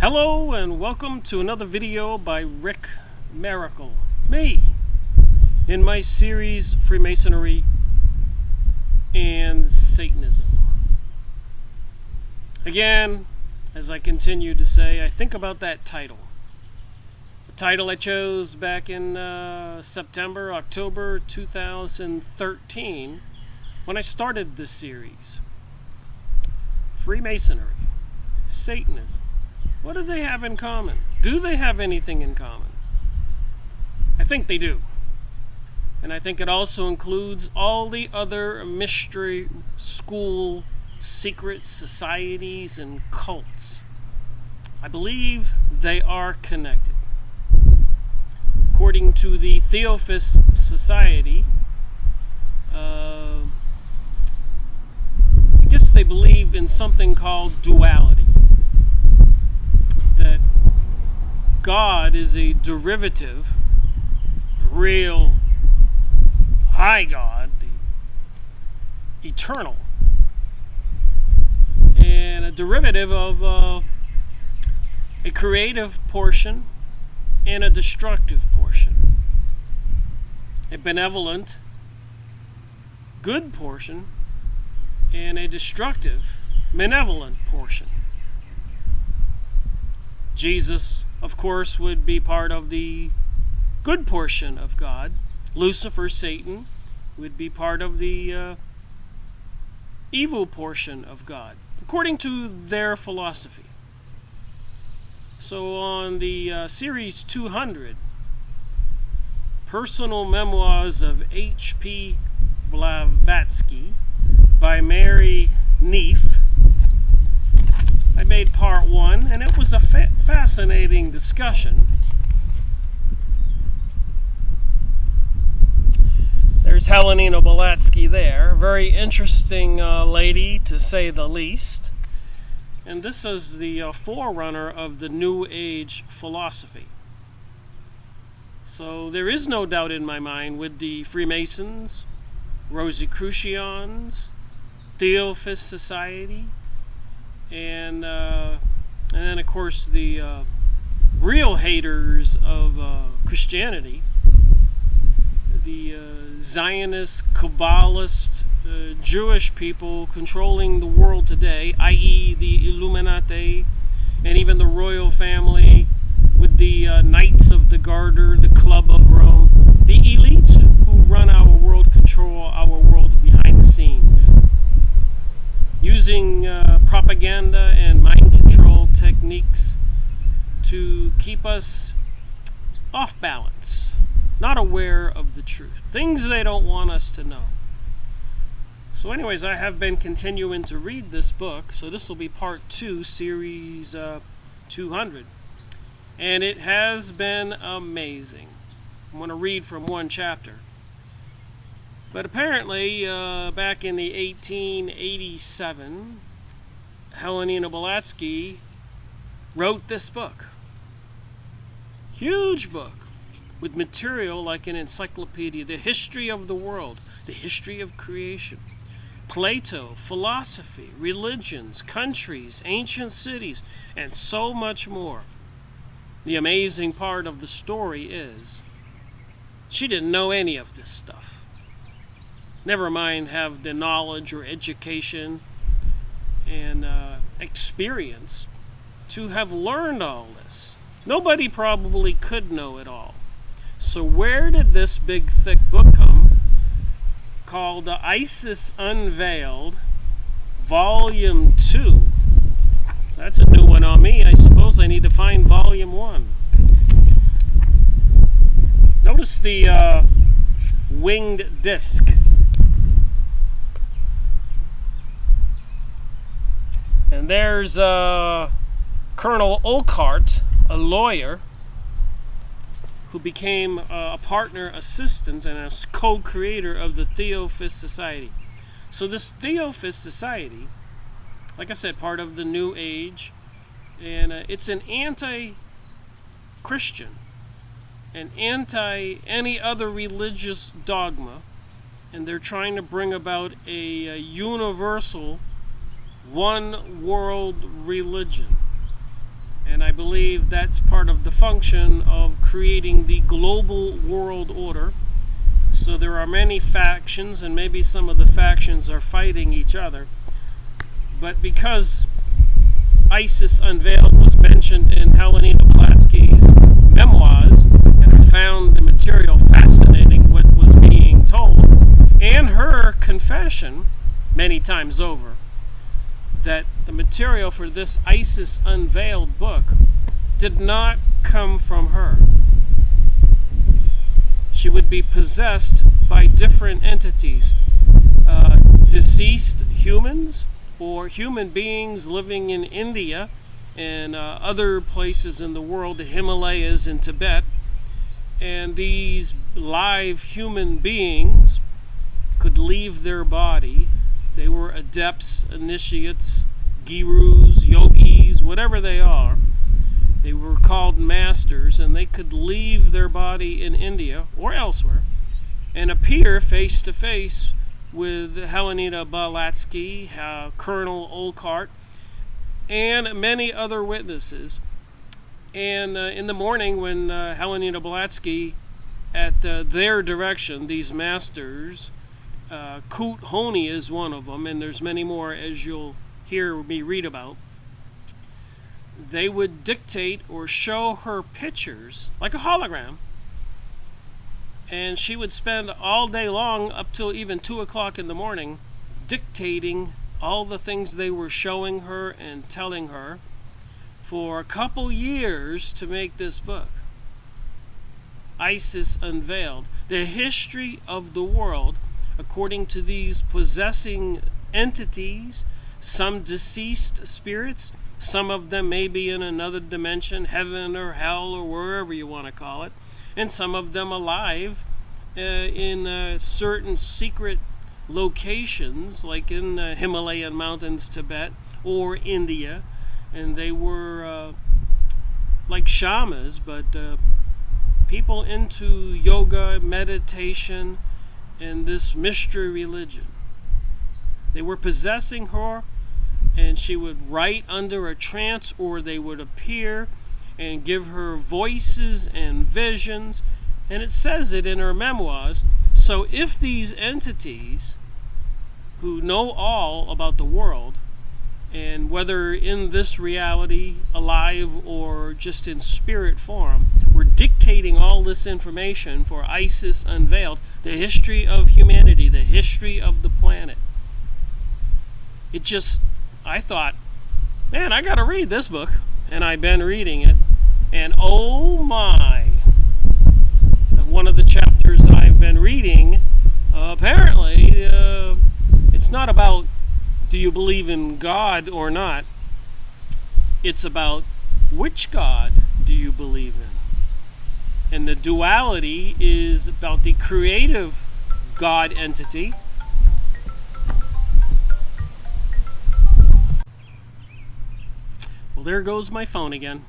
Hello and welcome to another video by Rick Miracle, me, in my series Freemasonry and Satanism. Again, as I continue to say, I think about that title. The title I chose back in October 2013 when I started this series. Freemasonry, Satanism. What do they have in common? Do they have anything in common? I think they do. And I think it also includes all the other mystery school secret societies and cults. I believe they are connected. According to the Theosophist Society, I guess they believe in something called duality. That God is a derivative, the real high God, the eternal, and a derivative of a creative portion and a destructive portion, a benevolent, good portion, and a destructive, malevolent portion. Jesus, of course, would be part of the good portion of God. Lucifer, Satan, would be part of the evil portion of God, according to their philosophy. So on the Series 200, Personal Memoirs of H.P. Blavatsky by Mary Neff, I made part one, and it was a fascinating discussion. There's Helena Blavatsky there, very interesting lady to say the least. And this is the forerunner of the New Age philosophy. So there is no doubt in my mind with the Freemasons, Rosicrucians, Theosophist Society, and then of course the real haters of Christianity, the Zionist, Kabbalist, Jewish people controlling the world today, i.e. the Illuminati, and even the royal family with the Knights of the Garter, the Club of Rome, the elites who run our world, control our world behind the scenes, using propaganda and mind control techniques to keep us off balance, not aware of the truth, things they don't want us to know. So anyways, I have been continuing to read this book, so this will be part 2, series 200, and it has been amazing. I'm going to read from one chapter. But apparently, back in the 1887, Helena Blavatsky wrote this book. Huge book with material like an encyclopedia, the history of the world, the history of creation, Plato, philosophy, religions, countries, ancient cities, and so much more. The amazing part of the story is she didn't know any of this stuff. Never mind have the knowledge or education and experience to have learned all this. Nobody probably could know it all. So where did this big thick book come? Called Isis Unveiled, Volume 2. That's a new one on me. I suppose I need to find Volume 1. Notice the winged disc. And there's Colonel Olcott, a lawyer, who became a partner assistant and a co-creator of the Theosophist Society. So this Theosophist Society, like I said, part of the New Age, and it's an anti-Christian, an anti-any other religious dogma, and they're trying to bring about a universal one world religion. And I believe that's part of the function of creating the global world order. So there are many factions, and maybe some of the factions are fighting each other. But because ISIS Unveiled was mentioned in Helena Blavatsky's Memoirs, and I found the material fascinating, what was being told, and her confession many times over, that the material for this ISIS Unveiled book did not come from her. She would be possessed by different entities, deceased humans or human beings living in India and other places in the world, the Himalayas and Tibet. And these live human beings could leave their body. They were adepts, initiates, gurus, yogis, whatever they are. They were called masters, and they could leave their body in India or elsewhere and appear face to face with Helena Blavatsky, Colonel Olcott, and many other witnesses. And in the morning, when Helena Blavatsky, at their direction, these masters, Kut Honi is one of them, and there's many more as you'll hear me read about, they would dictate or show her pictures like a hologram, and she would spend all day long up till even 2 o'clock in the morning dictating all the things they were showing her and telling her for a couple years to make this book, ISIS Unveiled, the history of the world according to these possessing entities, some deceased spirits. Some of them may be in another dimension, heaven or hell or wherever you want to call it. And some of them alive in certain secret locations, like in the Himalayan mountains, Tibet, or India. And they were like shamans, but people into yoga, meditation, and this mystery religion. They were possessing her, and she would write under a trance, or they would appear and give her voices and visions. And it says it in her memoirs. So if these entities who know all about the world, and whether in this reality, alive or just in spirit form, were dictating all this information for ISIS Unveiled, the history of humanity, the history of the planet. I thought, man, I gotta read this book. And I've been reading it. And oh my, one of the chapters I've been reading, apparently, it's not about do you believe in God or not. It's about which God do you believe in. And the duality is about the creative God entity, well, there goes my phone again.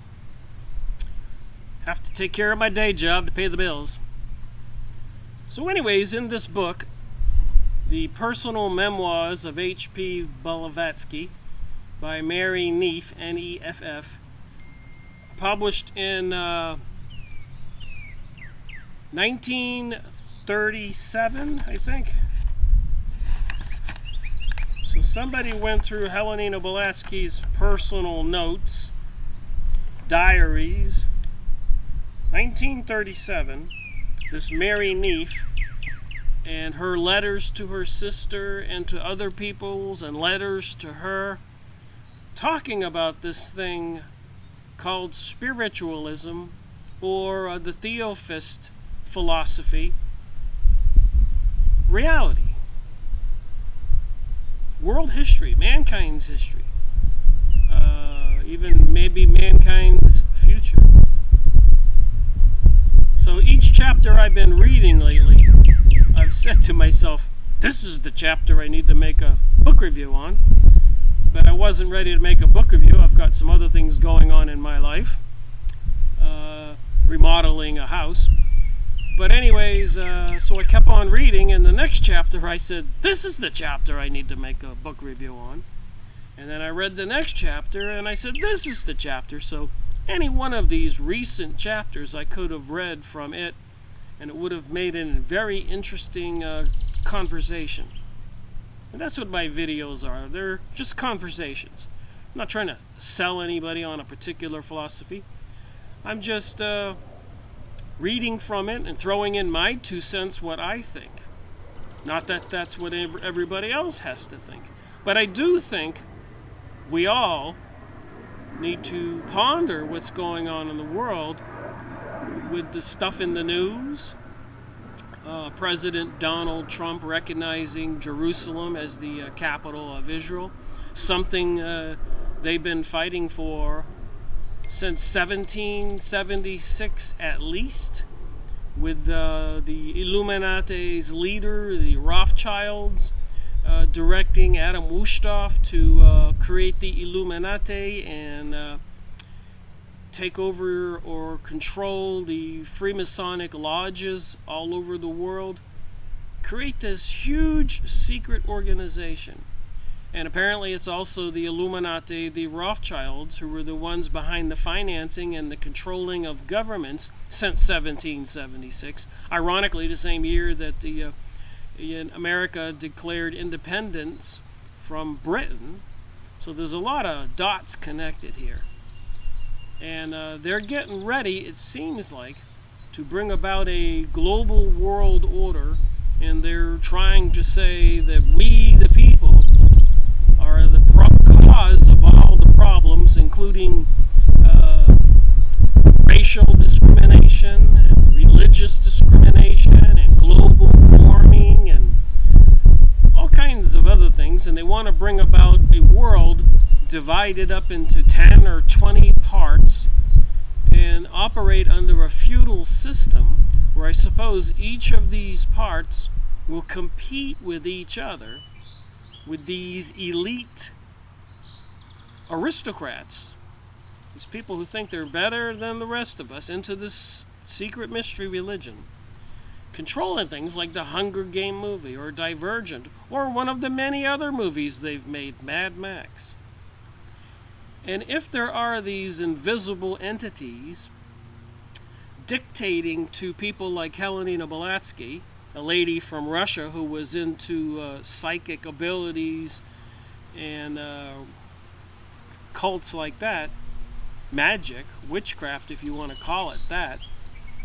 Have to take care of my day job to pay the bills. So anyways, in this book, The Personal Memoirs of H.P. Blavatsky by Mary Neff, N-E-F-F, published in 1937, I think. So somebody went through Helena Blavatsky's personal notes, diaries, 1937, this Mary Neff, and her letters to her sister and to other peoples, and letters to her, talking about this thing called spiritualism, or the Theosophist philosophy, reality, world history, mankind's history, even maybe mankind's future. So each chapter I've been reading lately, I've said to myself, this is the chapter I need to make a book review on. But I wasn't ready to make a book review. I've got some other things going on in my life, remodeling a house. But anyways, so I kept on reading, and the next chapter I said, this is the chapter I need to make a book review on. And then I read the next chapter, and I said, this is the chapter. So Any one of these recent chapters I could have read from it, and it would have made a very interesting conversation. And that's what my videos are. They're just conversations. I'm not trying to sell anybody on a particular philosophy. I'm just reading from it and throwing in my 2 cents what I think. Not that that's what everybody else has to think. But I do think we all need to ponder what's going on in the world with the stuff in the news. President Donald Trump recognizing Jerusalem as the capital of Israel. Something they've been fighting for since 1776 at least, with the Illuminati's leader, the Rothschilds, directing Adam Weishaupt to create the Illuminati and take over or control the Freemasonic lodges all over the world, create this huge secret organization. And apparently it's also the Illuminati, the Rothschilds, who were the ones behind the financing and the controlling of governments since 1776. Ironically, the same year that America declared independence from Britain. So there's a lot of dots connected here. And they're getting ready, it seems like, to bring about a global world order. And they're trying to say that we, the people, are the cause of all the problems, including racial discrimination and religious discrimination and global warming and all kinds of other things. And they want to bring about a world divided up into 10 or 20 parts and operate under a feudal system where I suppose each of these parts will compete with each other, with these elite aristocrats, these people who think they're better than the rest of us, into this secret mystery religion, controlling things like the Hunger Game movie or Divergent or one of the many other movies they've made, Mad Max. And if there are these invisible entities dictating to people like Helena Blavatsky, a lady from Russia who was into psychic abilities and cults like that, magic, witchcraft if you want to call it that,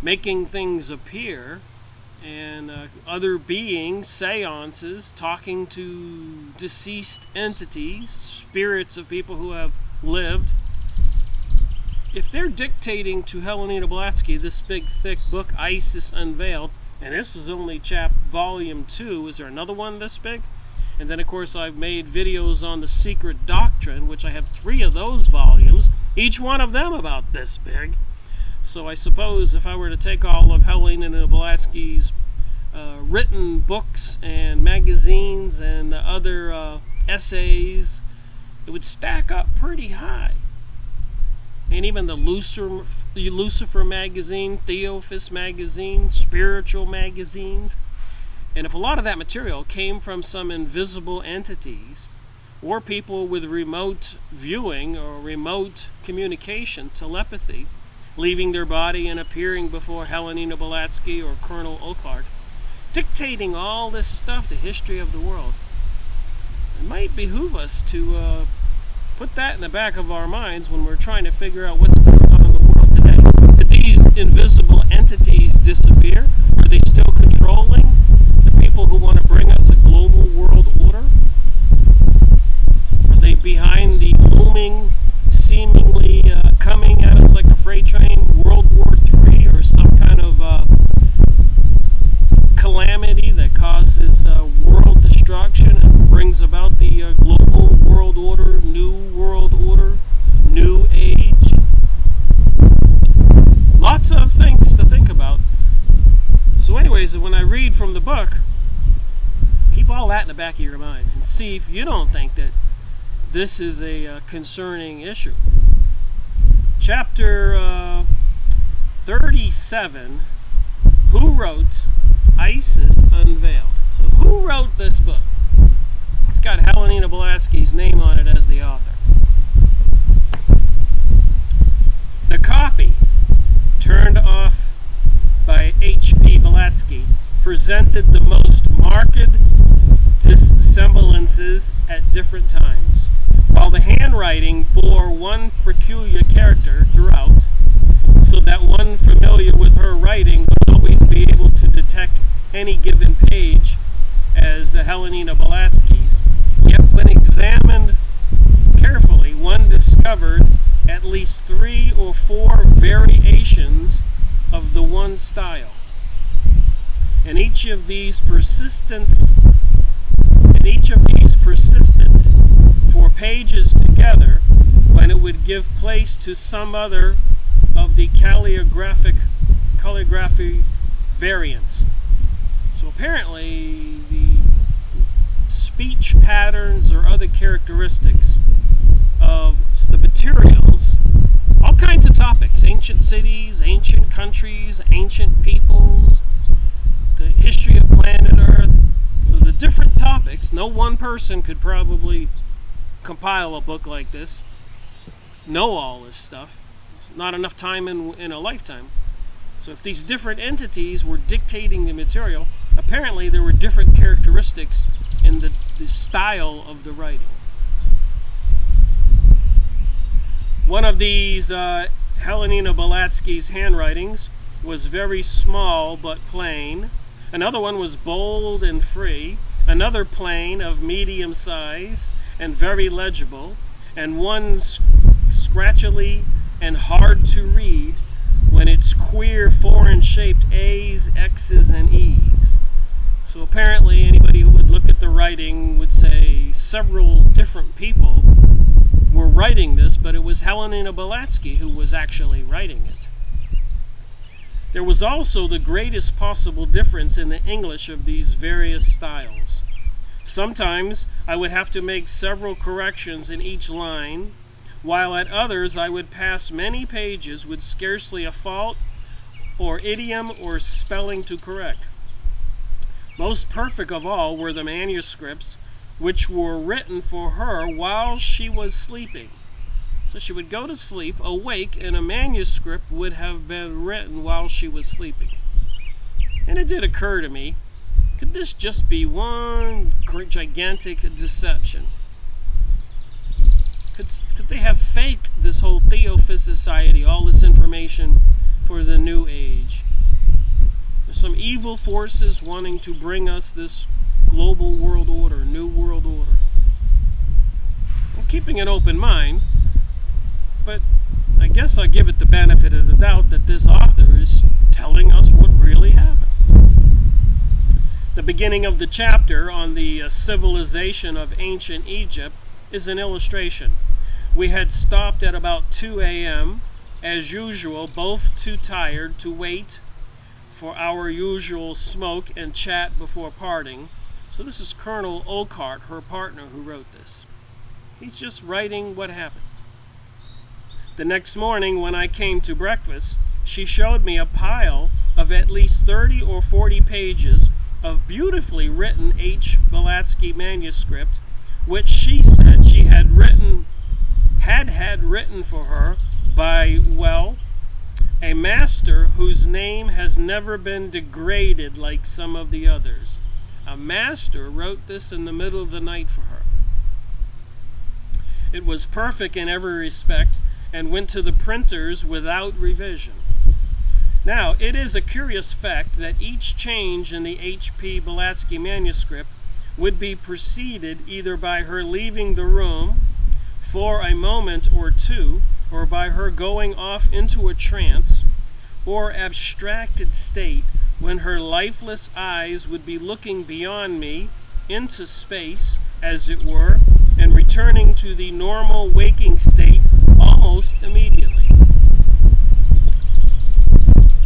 making things appear, and other beings, seances, talking to deceased entities, spirits of people who have lived. If they're dictating to Helena Blavatsky this big thick book, Isis Unveiled, and this is only volume 2, is there another one this big? And then of course I've made videos on the Secret Doctrine, which I have 3 of those volumes, each one of them about this big. So I suppose if I were to take all of Helena Blavatsky's written books and magazines and other essays, it would stack up pretty high. And even the Lucifer magazine, Theophis magazine, spiritual magazines. And if a lot of that material came from some invisible entities or people with remote viewing or remote communication, telepathy, leaving their body and appearing before Helena Blavatsky or Colonel Oakland, dictating all this stuff, the history of the world, it might behoove us to put that in the back of our minds when we're trying to figure out what's going on in the world today. Did these invisible entities disappear? Are they still controlling the people who want to bring us a global world order? Are they behind the looming, seemingly coming at us like a freight train, World War III, or some kind of calamity that causes world destruction and brings about the global world order, new world order, new age? Lots of things to think about. So anyways, when I read from the book, keep all that in the back of your mind and see if you don't think that this is a concerning issue. Chapter 37, Who Wrote Isis Unveiled? So who wrote this book? It's got Helena Blavatsky's name on it as the author. The copy, turned off by H.P. Blavatsky, presented the most marked dissemblances at different times, while the handwriting bore one peculiar character throughout, so that one familiar with her writing would always be able to detect any given page as Helena Blavatsky's. Yet when examined carefully, one discovered at least 3 or 4 variations of the one style. And each of these persistent for pages together, when it would give place to some other of the calligraphy variants. So apparently the speech patterns or other characteristics of the materials, all kinds of topics, ancient cities, ancient countries, ancient peoples, the history of planet Earth. So the different topics, no one person could probably compile a book like this, know all this stuff. It's not enough time in a lifetime. So if these different entities were dictating the material, apparently there were different characteristics in the style of the writing. One of these Helena Blavatsky's handwritings was very small but plain. Another one was bold and free. Another plain of medium size and very legible. And one scratchily and hard to read when it's queer foreign-shaped A's, X's, and E's. So apparently anybody who would look at the writing would say several different people were writing this, but it was Helena Blavatsky who was actually writing it. There was also the greatest possible difference in the English of these various styles. Sometimes I would have to make several corrections in each line, while at others I would pass many pages with scarcely a fault or idiom or spelling to correct. Most perfect of all were the manuscripts which were written for her while she was sleeping. So she would go to sleep, awake, and a manuscript would have been written while she was sleeping. And it did occur to me, could this just be one gigantic deception? Could they have faked this whole Theosophist society, all this information for the New Age? There's some evil forces wanting to bring us this global world order, new world order. I'm keeping an open mind, but I guess I'll give it the benefit of the doubt that this author is telling us what really happened. The beginning of the chapter on the civilization of ancient Egypt is an illustration. We had stopped at about 2 a.m., as usual, both too tired to wait for our usual smoke and chat before parting. So this is Colonel Oakart, her partner, who wrote this. He's just writing what happened. The next morning when I came to breakfast, she showed me a pile of at least 30 or 40 pages of beautifully written H. Blavatsky manuscript, which she said she had written for her by, well, a master whose name has never been degraded like some of the others. A master wrote this in the middle of the night for her. It was perfect in every respect and went to the printers without revision. Now, it is a curious fact that each change in the H.P. Blavatsky manuscript would be preceded either by her leaving the room for a moment or two, or by her going off into a trance or abstracted state when her lifeless eyes would be looking beyond me into space, as it were, and returning to the normal waking state almost immediately.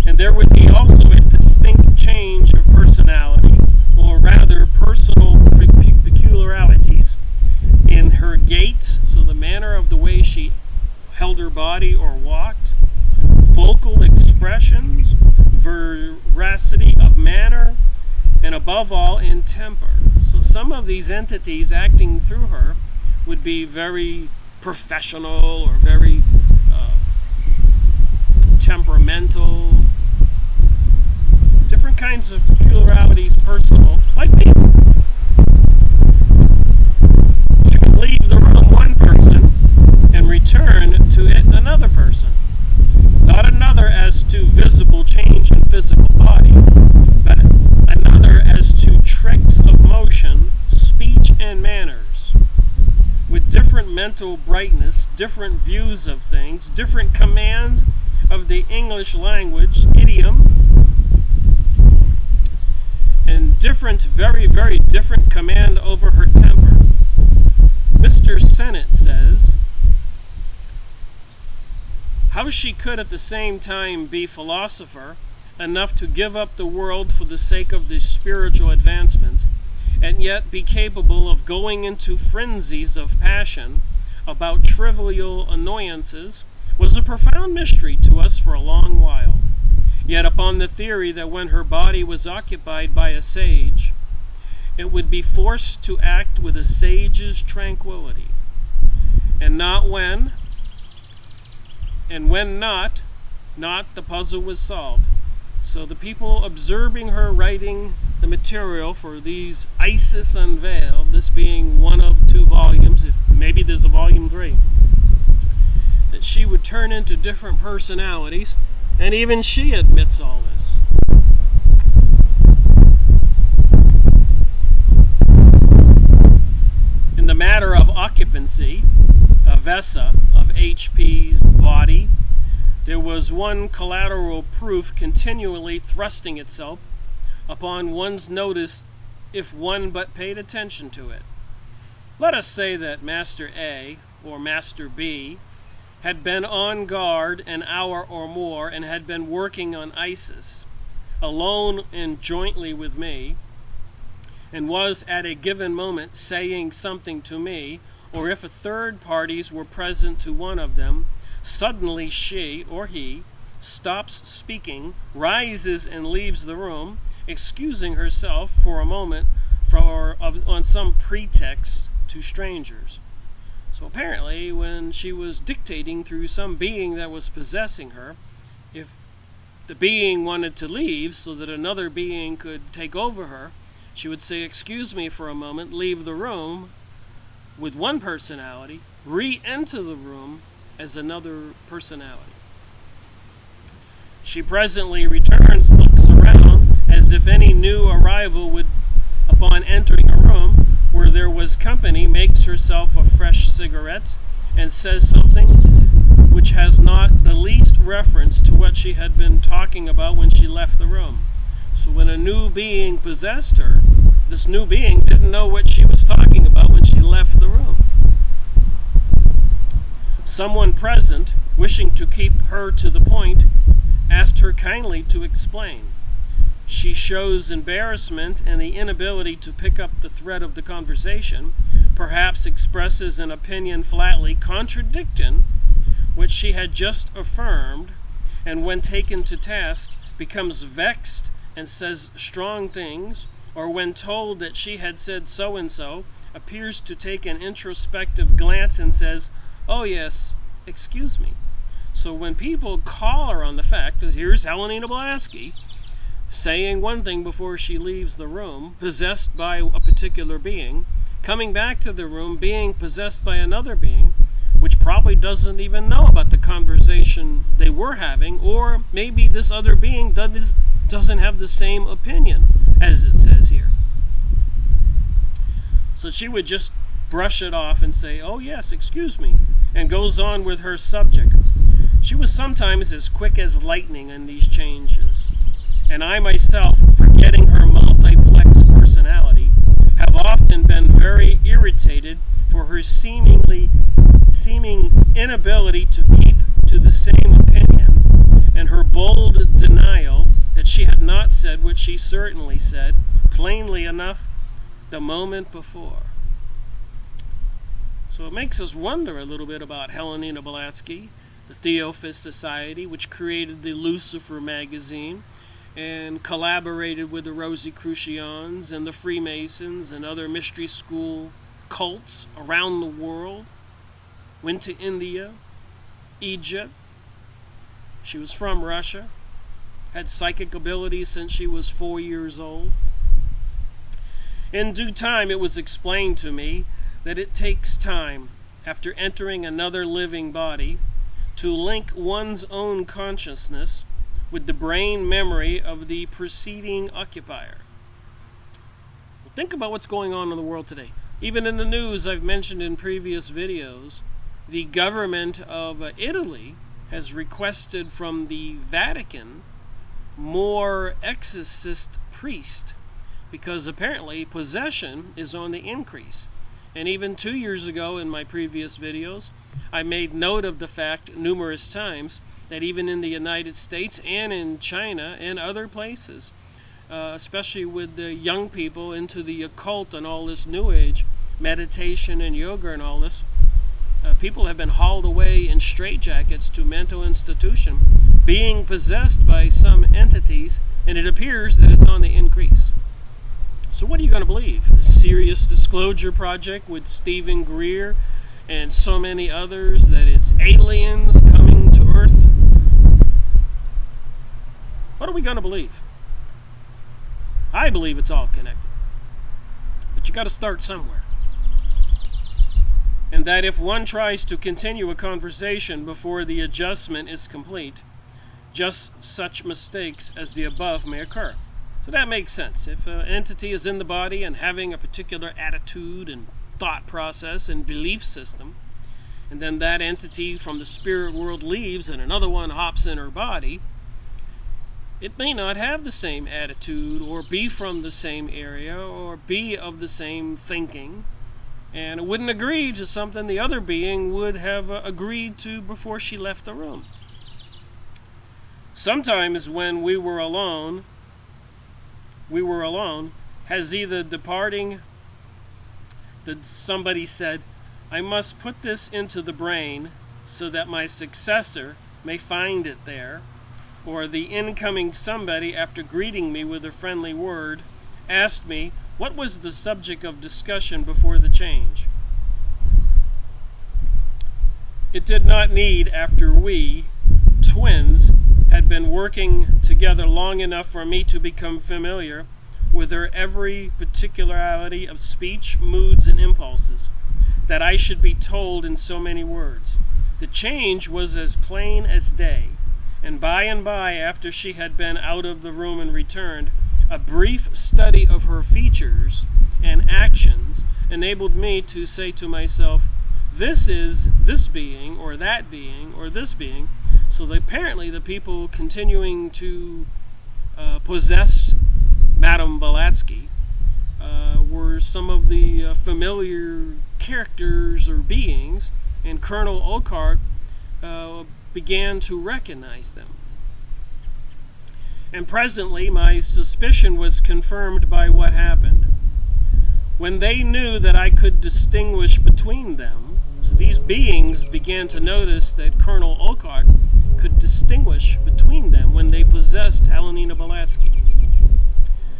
And there would be also a distinct change of personality, or rather personal peculiarities, in her gait, so the manner of the way she held her body or walked, vocal expressions, veracity of manner, and above all, in temper. So some of these entities acting through her would be very professional or very temperamental, different kinds of peculiarities, personal, like me. She can leave the room one person and return to it another person. Not another as to visible change in physical body, but another as to tricks of motion, speech, and manners. With different mental brightness, different views of things, different command of the English language, idiom, and different, very, very different command over her temper. Mr. Sennett says, how she could at the same time be philosopher enough to give up the world for the sake of this spiritual advancement, and yet be capable of going into frenzies of passion about trivial annoyances, was a profound mystery to us for a long while. Yet upon the theory that when her body was occupied by a sage, it would be forced to act with a sage's tranquility, and when not, the puzzle was solved. So the people observing her writing the material for these Isis Unveiled, this being one of 2 volumes, if maybe there's a volume 3, that she would turn into different personalities, and even she admits all this. In the matter of occupancy, Avessa of H.P.'s body, there was one collateral proof continually thrusting itself upon one's notice if one but paid attention to it. Let us say that Master A or Master B had been on guard an hour or more and had been working on Isis, alone and jointly with me, and was at a given moment saying something to me, or if a third parties were present to one of them, suddenly she or he stops speaking, rises and leaves the room, excusing herself for a moment on some pretext to strangers. So apparently when she was dictating through some being that was possessing her, if the being wanted to leave so that another being could take over her, she would say, excuse me for a moment, leave the room with one personality, re-enter the room as another personality. She presently returns, looks around, as if any new arrival would, upon entering a room where there was company, makes herself a fresh cigarette and says something which has not the least reference to what she had been talking about when she left the room. So when a new being possessed her, this new being didn't know what she was talking about when she left the room. Someone present, wishing to keep her to the point, asked her kindly to explain. She shows embarrassment and the inability to pick up the thread of the conversation, perhaps expresses an opinion flatly contradicting what she had just affirmed, and when taken to task, becomes vexed and says strong things, or when told that she had said so-and-so, appears to take an introspective glance and says, oh yes, excuse me. So when people call her on the fact that here's Helena Blavatsky saying one thing before she leaves the room, possessed by a particular being, coming back to the room being possessed by another being, which probably doesn't even know about the conversation they were having, or maybe this other being doesn't have the same opinion as it says here. So she would just brush it off and say, oh yes, excuse me, and goes on with her subject. She was sometimes as quick as lightning in these changes, and I myself, forgetting her multiplex personality, have often been very irritated for her seeming inability to keep to the same opinion, and her bold denial that she had not said what she certainly said, plainly enough, the moment before. So it makes us wonder a little bit about Helena Blavatsky, the Theosophist Society, which created the Lucifer magazine and collaborated with the Rosicrucians and the Freemasons and other mystery school cults around the world, went to India, Egypt. She was from Russia, had psychic abilities since she was 4 years old. In due time, it was explained to me that it takes time, after entering another living body, to link one's own consciousness with the brain memory of the preceding occupier. Well, think about what's going on in the world today. Even in the news I've mentioned in previous videos, the government of Italy has requested from the Vatican more exorcist priests, because apparently possession is on the increase. And even 2 years ago in my previous videos, I made note of the fact numerous times that even in the United States and in China and other places, especially with the young people into the occult and all this new age, meditation and yoga and all this, people have been hauled away in straitjackets to mental institution, being possessed by some entities, and it appears that it's on the increase. So what are you going to believe? The Serious Disclosure Project with Stephen Greer and so many others, that it's aliens coming to Earth? What are we going to believe? I believe it's all connected. But you got to start somewhere. And that if one tries to continue a conversation before the adjustment is complete, just such mistakes as the above may occur. So that makes sense. If an entity is in the body and having a particular attitude and thought process and belief system, and then that entity from the spirit world leaves and another one hops in her body, it may not have the same attitude or be from the same area or be of the same thinking, and it wouldn't agree to something the other being would have agreed to before she left the room. Sometimes when we were alone, has either departing, that somebody said, I must put this into the brain so that my successor may find it there, or the incoming somebody, after greeting me with a friendly word, asked me what was the subject of discussion before the change. It did not need, after we, twins, had been working together long enough for me to become familiar with her every particularity of speech, moods, and impulses, that I should be told in so many words. The change was as plain as day, and by, after she had been out of the room and returned, a brief study of her features and actions enabled me to say to myself, this is this being, or that being, or this being. So apparently the people continuing to possess Madame Blavatsky were some of the familiar characters or beings, and Colonel Oakart began to recognize them. And presently my suspicion was confirmed by what happened. When they knew that I could distinguish between them, so these beings began to notice that Colonel Oakart could distinguish between them when they possessed Helena Blavatsky,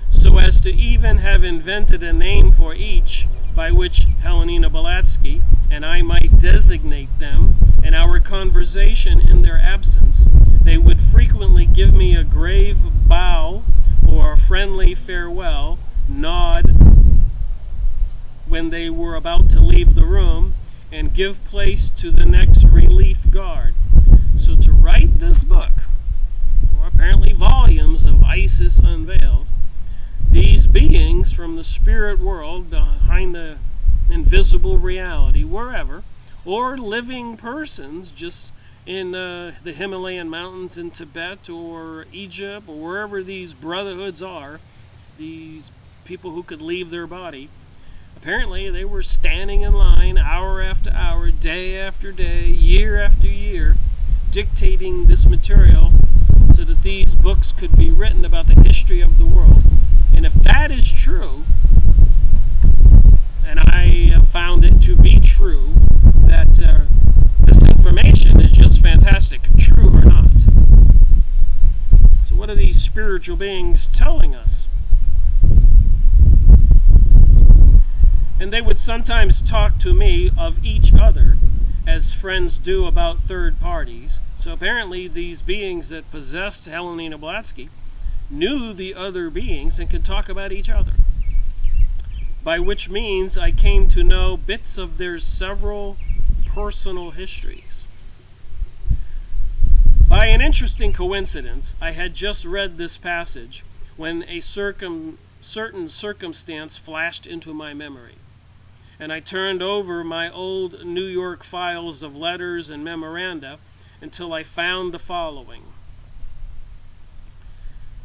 so as to even have invented a name for each by which Helena Blavatsky and I might designate them. In our conversation in their absence, they would frequently give me a grave bow or a friendly farewell nod when they were about to leave the room and give place to the next relief guard. So to write this book, or apparently volumes of Isis Unveiled, these beings from the spirit world behind the invisible reality, wherever, or living persons just in the Himalayan mountains in Tibet or Egypt or wherever these brotherhoods are, these people who could leave their body, apparently they were standing in line hour after hour, day after day, year after year, dictating this material so that these books could be written about the history of the world. And if that is true, and I have found it to be true, that this information is just fantastic, true or not. So what are these spiritual beings telling us? And they would sometimes talk to me of each other as friends do about third parties. So apparently these beings that possessed Helena Blavatsky knew the other beings and could talk about each other, by which means I came to know bits of their several personal histories. By an interesting coincidence, I had just read this passage when a certain circumstance flashed into my memory, and I turned over my old New York files of letters and memoranda until I found the following.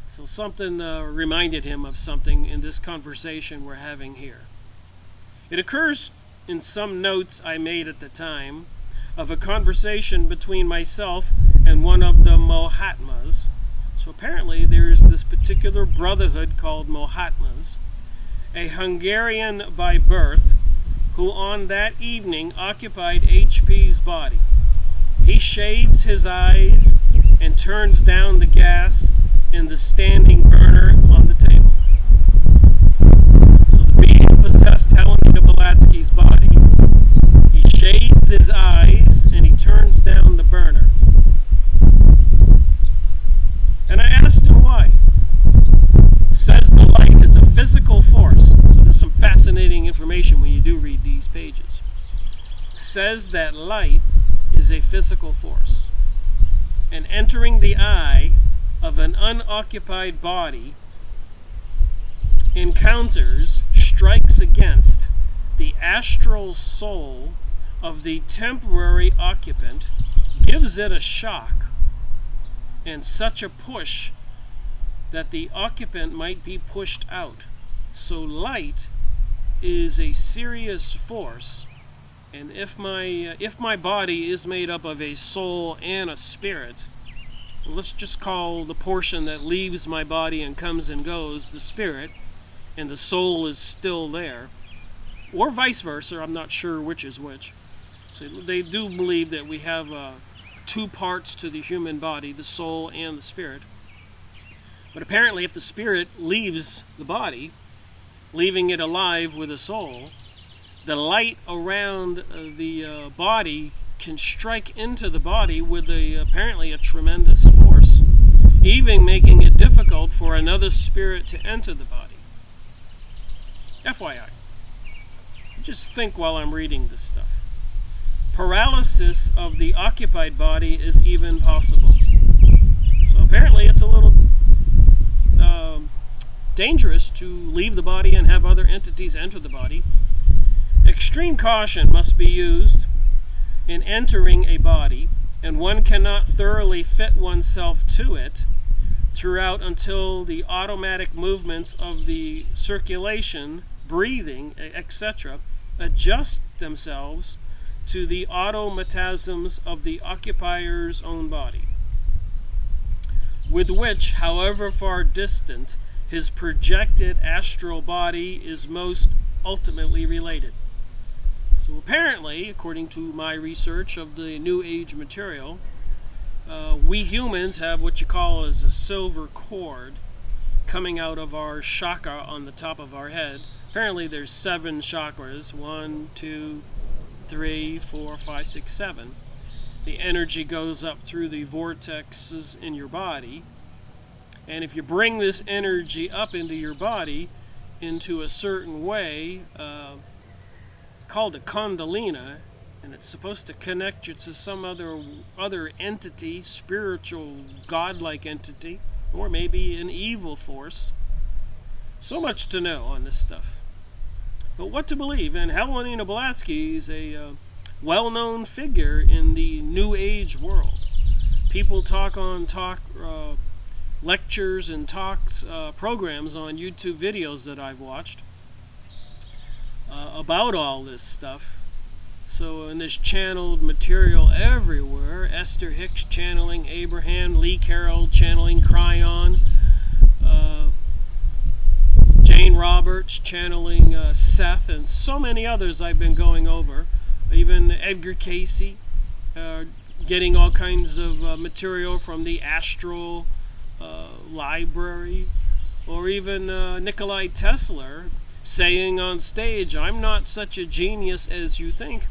So something reminded him of something in this conversation we're having here. It occurs in some notes I made at the time of a conversation between myself and one of the Mahatmas. So apparently there's this particular brotherhood called Mahatmas, a Hungarian by birth, who on that evening occupied H.P.'s body. He shades his eyes and turns down the gas in the standing burner on the table. So the being possessed Helena Blavatsky's body. He shades his eyes and he turns down the burner. And I asked him why. Says the light is a physical force. So there's some fascinating information when you do read these pages. Says that light is a physical force. And entering the eye of an unoccupied body strikes against the astral soul of the temporary occupant, gives it a shock and such a push that the occupant might be pushed out. So light is a serious force, and if my body is made up of a soul and a spirit, let's just call the portion that leaves my body and comes and goes the spirit, and the soul is still there, or vice versa. I'm not sure which is which. So they do believe that we have two parts to the human body, the soul and the spirit. But apparently if the spirit leaves the body, leaving it alive with a soul, the light around the body can strike into the body with apparently a tremendous force, even making it difficult for another spirit to enter the body. FYI. Just think while I'm reading this stuff. Paralysis of the occupied body is even possible. So apparently it's a little dangerous to leave the body and have other entities enter the body. Extreme caution must be used in entering a body, and one cannot thoroughly fit oneself to it throughout until the automatic movements of the circulation, breathing, etc., adjust themselves to the automatisms of the occupier's own body, with which, however far distant, his projected astral body is most ultimately related. So apparently, according to my research of the New Age material, we humans have what you call as a silver cord coming out of our chakra on the top of our head. Apparently there's 7 chakras, 1, 2, 3, 4, 5, 6, 7. The energy goes up through the vortexes in your body. And if you bring this energy up into your body into a certain way, it's called a kundalini, and it's supposed to connect you to some other entity, spiritual, godlike entity, or maybe an evil force. So much to know on this stuff. But what to believe? And Helena Blavatsky is a well-known figure in the New Age world. People talk lectures and talks programs on YouTube videos that I've watched about all this stuff. So, and there's channeled material everywhere. Esther Hicks channeling Abraham, Lee Carroll channeling Cryon, Jane Roberts channeling Seth, and so many others I've been going over. Even Edgar Casey getting all kinds of material from the Astral Library, or even Nikolai Tesla saying on stage, "I'm not such a genius as you think.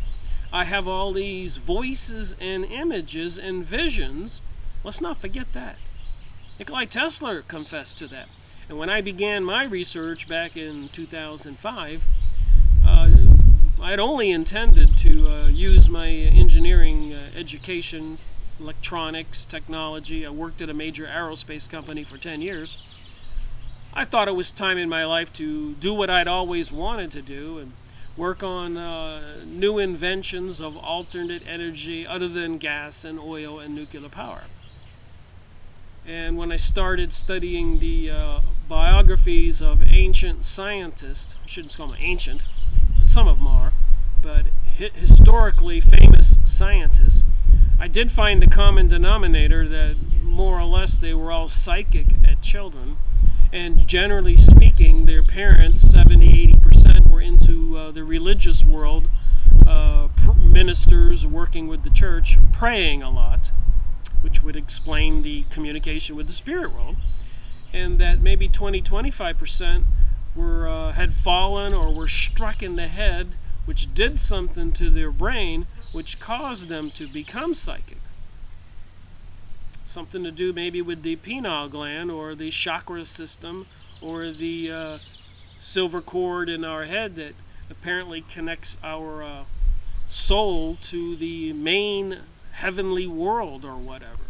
I have all these voices and images and visions. Let's not forget that. Nikolai Tesla confessed to that. And when I began my research back in 2005, I'd only intended to use my engineering education, electronics, technology. I worked at a major aerospace company for 10 years. I thought it was time in my life to do what I'd always wanted to do and work on new inventions of alternate energy other than gas and oil and nuclear power. And when I started studying the biographies of ancient scientists, I shouldn't call them ancient, but some of them are, but historically famous scientists, I did find the common denominator that more or less they were all psychic as children, and generally speaking, their parents, 70-80%, were into the religious world, ministers working with the church, praying a lot, which would explain the communication with the spirit world, and that maybe 20-25% were had fallen or were struck in the head, which did something to their brain, which caused them to become psychic. Something to do maybe with the pineal gland or the chakra system or the silver cord in our head that apparently connects our soul to the main heavenly world or whatever.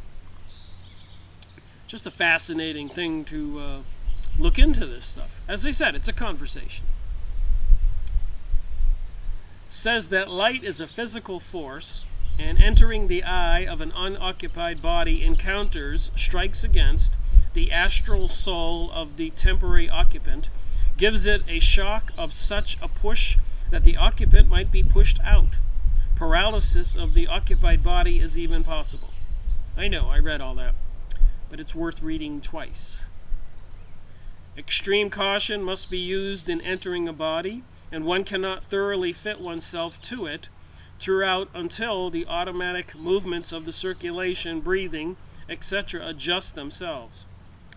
Just a fascinating thing to look into this stuff. As I said, it's a conversation. Says that light is a physical force, and entering the eye of an unoccupied body encounters, strikes against the astral soul of the temporary occupant, gives it a shock of such a push that the occupant might be pushed out. Paralysis of the occupied body is even possible. I know, I read all that, but it's worth reading twice. Extreme caution must be used in entering a body, and one cannot thoroughly fit oneself to it throughout until the automatic movements of the circulation, breathing, etc. adjust themselves.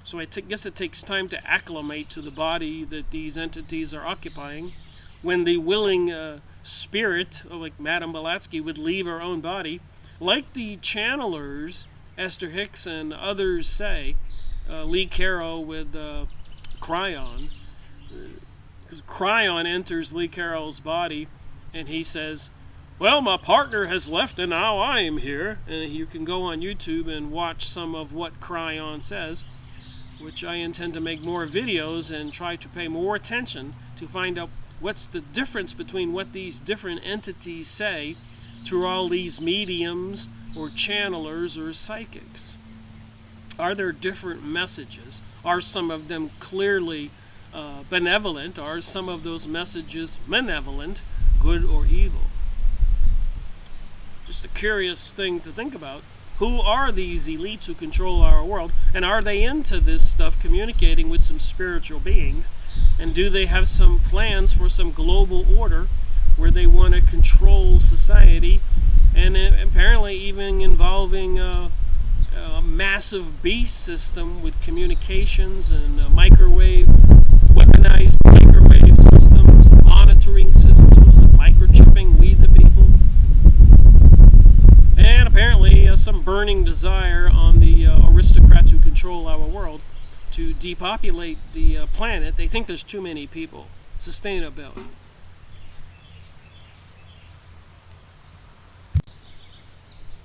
So I guess it takes time to acclimate to the body that these entities are occupying. When the willing spirit, like Madame Blavatsky, would leave her own body, like the channelers, Esther Hicks and others say, Lee Carroll with Cryon, because Cryon enters Lee Carroll's body and he says, well, my partner has left and now I am here. And you can go on YouTube and watch some of what Cryon says, which I intend to make more videos and try to pay more attention to find out what's the difference between what these different entities say through all these mediums or channelers or psychics. Are there different messages? Are some of them clearly benevolent? Are some of those messages malevolent, good or evil? Just a curious thing to think about. Who are these elites who control our world? And are they into this stuff, communicating with some spiritual beings? And do they have some plans for some global order where they want to control society? And apparently even involving a massive beast system with communications and microwave, weaponized microwave systems, monitoring systems, and microchipping we the people. And apparently some burning desire on the aristocrats who control our world to depopulate the planet. They think there's too many people. Sustainability.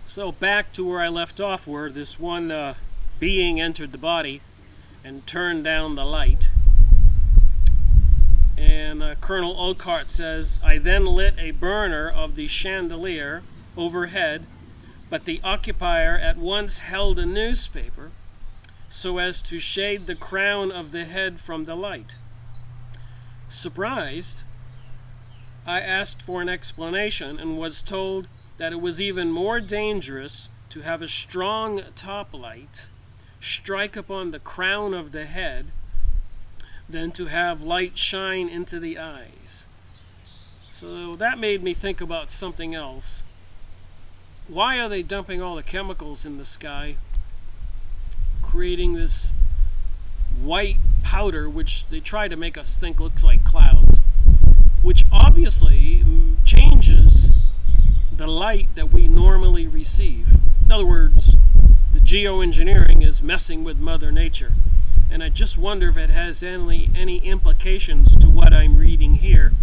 So back to where I left off, where this one being entered the body and turned down the light. And Colonel Olcott says, I then lit a burner of the chandelier overhead, but the occupier at once held a newspaper so as to shade the crown of the head from the light. Surprised, I asked for an explanation and was told that it was even more dangerous to have a strong top light strike upon the crown of the head than to have light shine into the eyes. So that made me think about something else. Why are they dumping all the chemicals in the sky, creating this white powder, which they try to make us think looks like clouds, which obviously changes the light that we normally receive. In other words, the geoengineering is messing with Mother Nature. And I just wonder if it has any implications to what I'm reading here,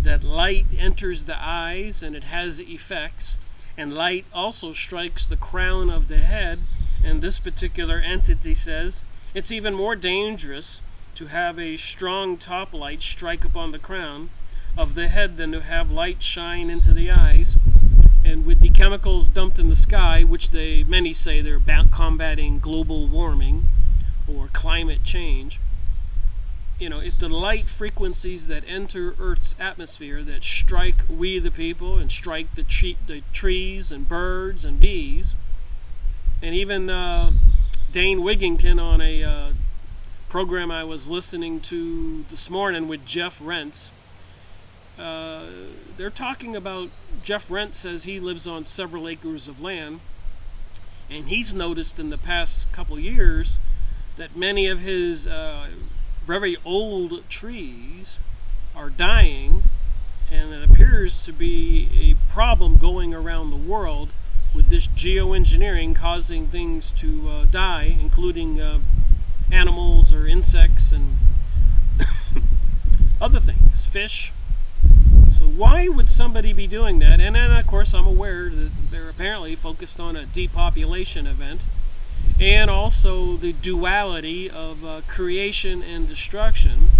that light enters the eyes and it has effects, and light also strikes the crown of the head, and this particular entity says it's even more dangerous to have a strong top light strike upon the crown of the head than to have light shine into the eyes. And with the chemicals dumped in the sky, which many say they're about combating global warming or climate change, if the light frequencies that enter Earth's atmosphere that strike we the people and strike the trees and birds and bees, and even Dane Wigington on a program I was listening to this morning with Jeff Rentz, they're talking about, Jeff Rentz says he lives on several acres of land, and he's noticed in the past couple years that many of his very old trees are dying, and it appears to be a problem going around the world with this geoengineering causing things to die, including animals or insects and other things, fish. So why would somebody be doing that? And then, of course, I'm aware that they're apparently focused on a depopulation event, and also the duality of creation and destruction,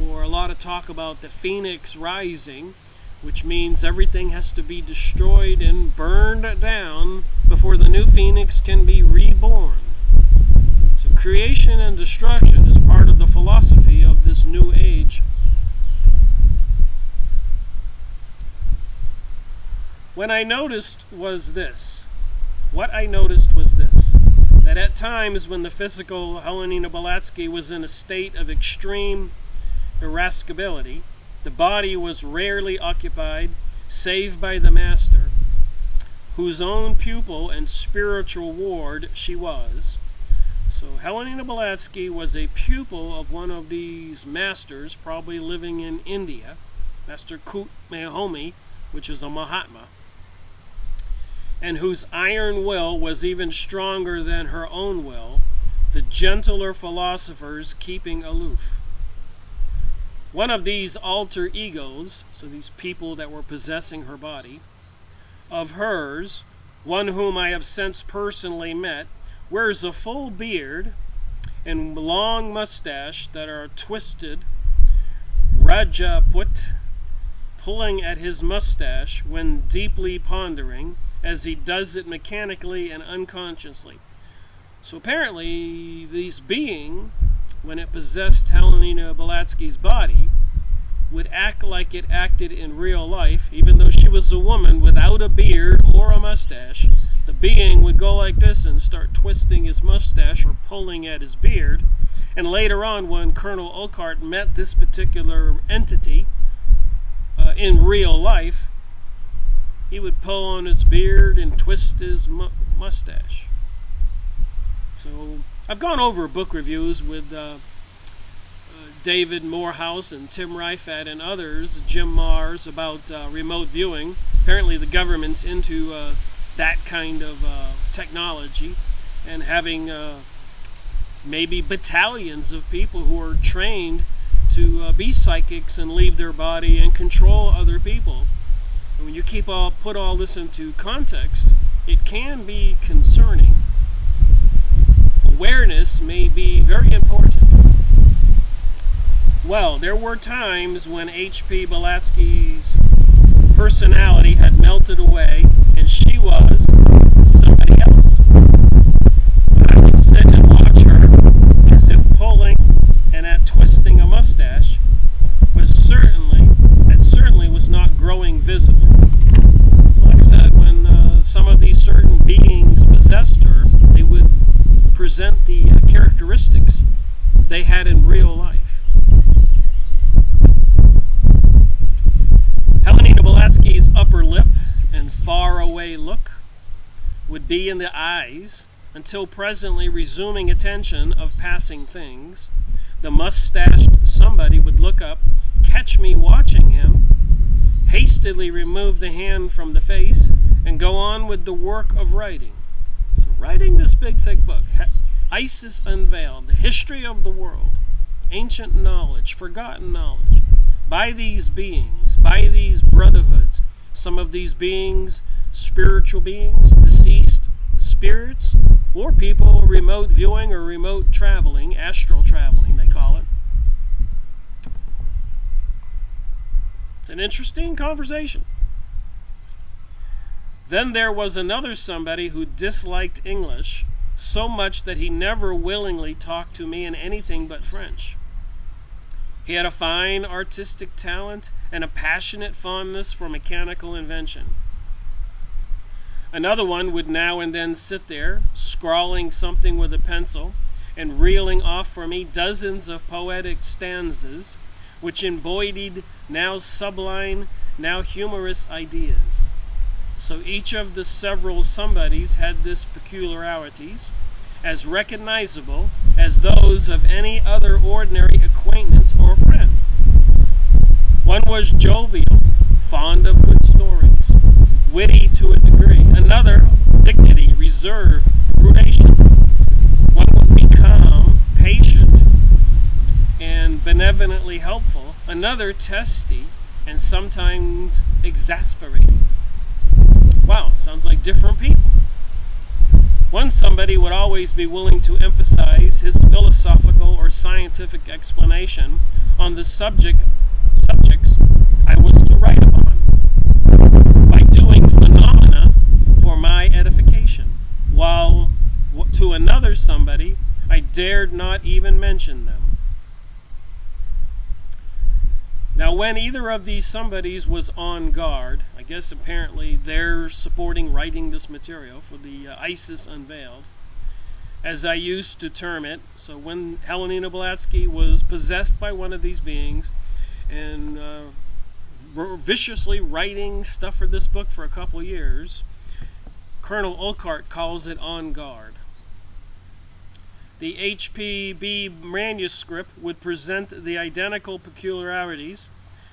or a lot of talk about the phoenix rising, which means everything has to be destroyed and burned down before the new phoenix can be reborn. So creation and destruction is part of the philosophy of this new age. What I noticed was this, that at times when the physical Helena Blavatsky was in a state of extreme irascibility, the body was rarely occupied, save by the master, whose own pupil and spiritual ward she was. So Helena Blavatsky was a pupil of one of these masters, probably living in India, Master Kut Mahomi, which is a Mahatma, and whose iron will was even stronger than her own will, the gentler philosophers keeping aloof. One of these alter egos, so these people that were possessing her body, of hers, one whom I have since personally met, wears a full beard and long mustache that are twisted, Rajaput, pulling at his mustache when deeply pondering, as he does it mechanically and unconsciously. So apparently this being, when it possessed Helena Blavatsky's body, would act like it acted in real life, even though she was a woman without a beard or a mustache. The being would go like this and start twisting his mustache or pulling at his beard. And later on, when Colonel Oakart met this particular entity in real life, he would pull on his beard and twist his mustache. So I've gone over book reviews with David Morehouse and Tim Reifat and others, Jim Mars, about remote viewing. Apparently the government's into that kind of technology, and having maybe battalions of people who are trained to be psychics and leave their body and control other people. And when you put all this into context, it can be concerning. Awareness may be very important. Well, there were times when H.P. Blavatsky's personality had melted away and she was somebody else. And I would sit and watch her as if pulling and at twisting a mustache certainly was not growing visibly. So like I said, when some of these certain beings possessed her, they would present the characteristics they had in real life. Helena Blavatsky's upper lip and far-away look would be in the eyes until presently resuming attention of passing things. The mustached somebody would look up, catch me watching him, hasten hastily remove the hand from the face and go on with the work of writing. So writing this big, thick book, Isis Unveiled, the history of the world, ancient knowledge, forgotten knowledge, by these beings, by these brotherhoods. Some of these beings, spiritual beings, deceased spirits, or people remote viewing or remote traveling, astral traveling they call it. It's an interesting conversation. Then there was another somebody who disliked English so much that he never willingly talked to me in anything but French. He had a fine artistic talent and a passionate fondness for mechanical invention. Another one would now and then sit there, scrawling something with a pencil and reeling off for me dozens of poetic stanzas, which embodied now sublime, now humorous ideas. So each of the several somebodies had this peculiarities, as recognizable as those of any other ordinary acquaintance or friend. One was jovial, fond of good stories, witty to a degree. Another, dignity, reserve, prudential. One would be calm, patient, and benevolently helpful. Another, testy, and sometimes exasperating. Wow, sounds like different people. One somebody would always be willing to emphasize his philosophical or scientific explanation on the subjects I was to write upon, by doing phenomena for my edification, while to another somebody I dared not even mention them. Now, when either of these somebodies was on guard, I guess apparently they're supporting writing this material for the Isis Unveiled, as I used to term it. So when Helena Blavatsky was possessed by one of these beings and viciously writing stuff for this book for a couple years, Colonel Urquhart calls it on guard. The HPB manuscript would present the identical peculiarities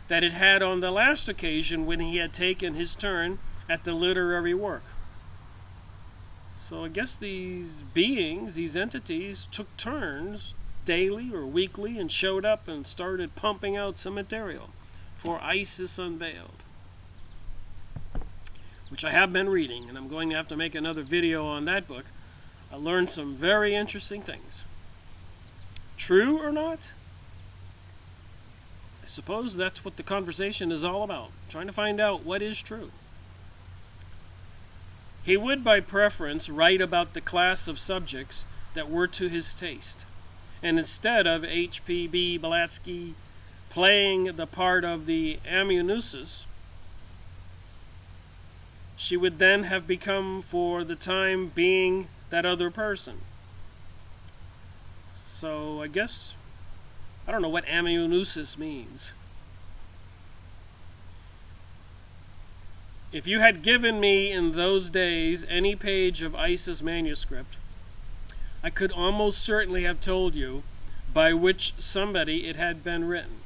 that it had on the last occasion when he had taken his turn at the literary work. So I guess these beings, these entities, took turns daily or weekly and showed up and started pumping out some material for Isis Unveiled, which I have been reading, and I'm going to have to make another video on that book. I learned some very interesting things. True or not? I suppose that's what the conversation is all about, trying to find out what is true. He would, by preference, write about the class of subjects that were to his taste, and instead of H.P.B. Blavatsky playing the part of the amanuensis, she would then have become, for the time being, that other person. So I guess, I don't know what amanuensis means. If you had given me in those days any page of Isis manuscript, I could almost certainly have told you by which somebody it had been written.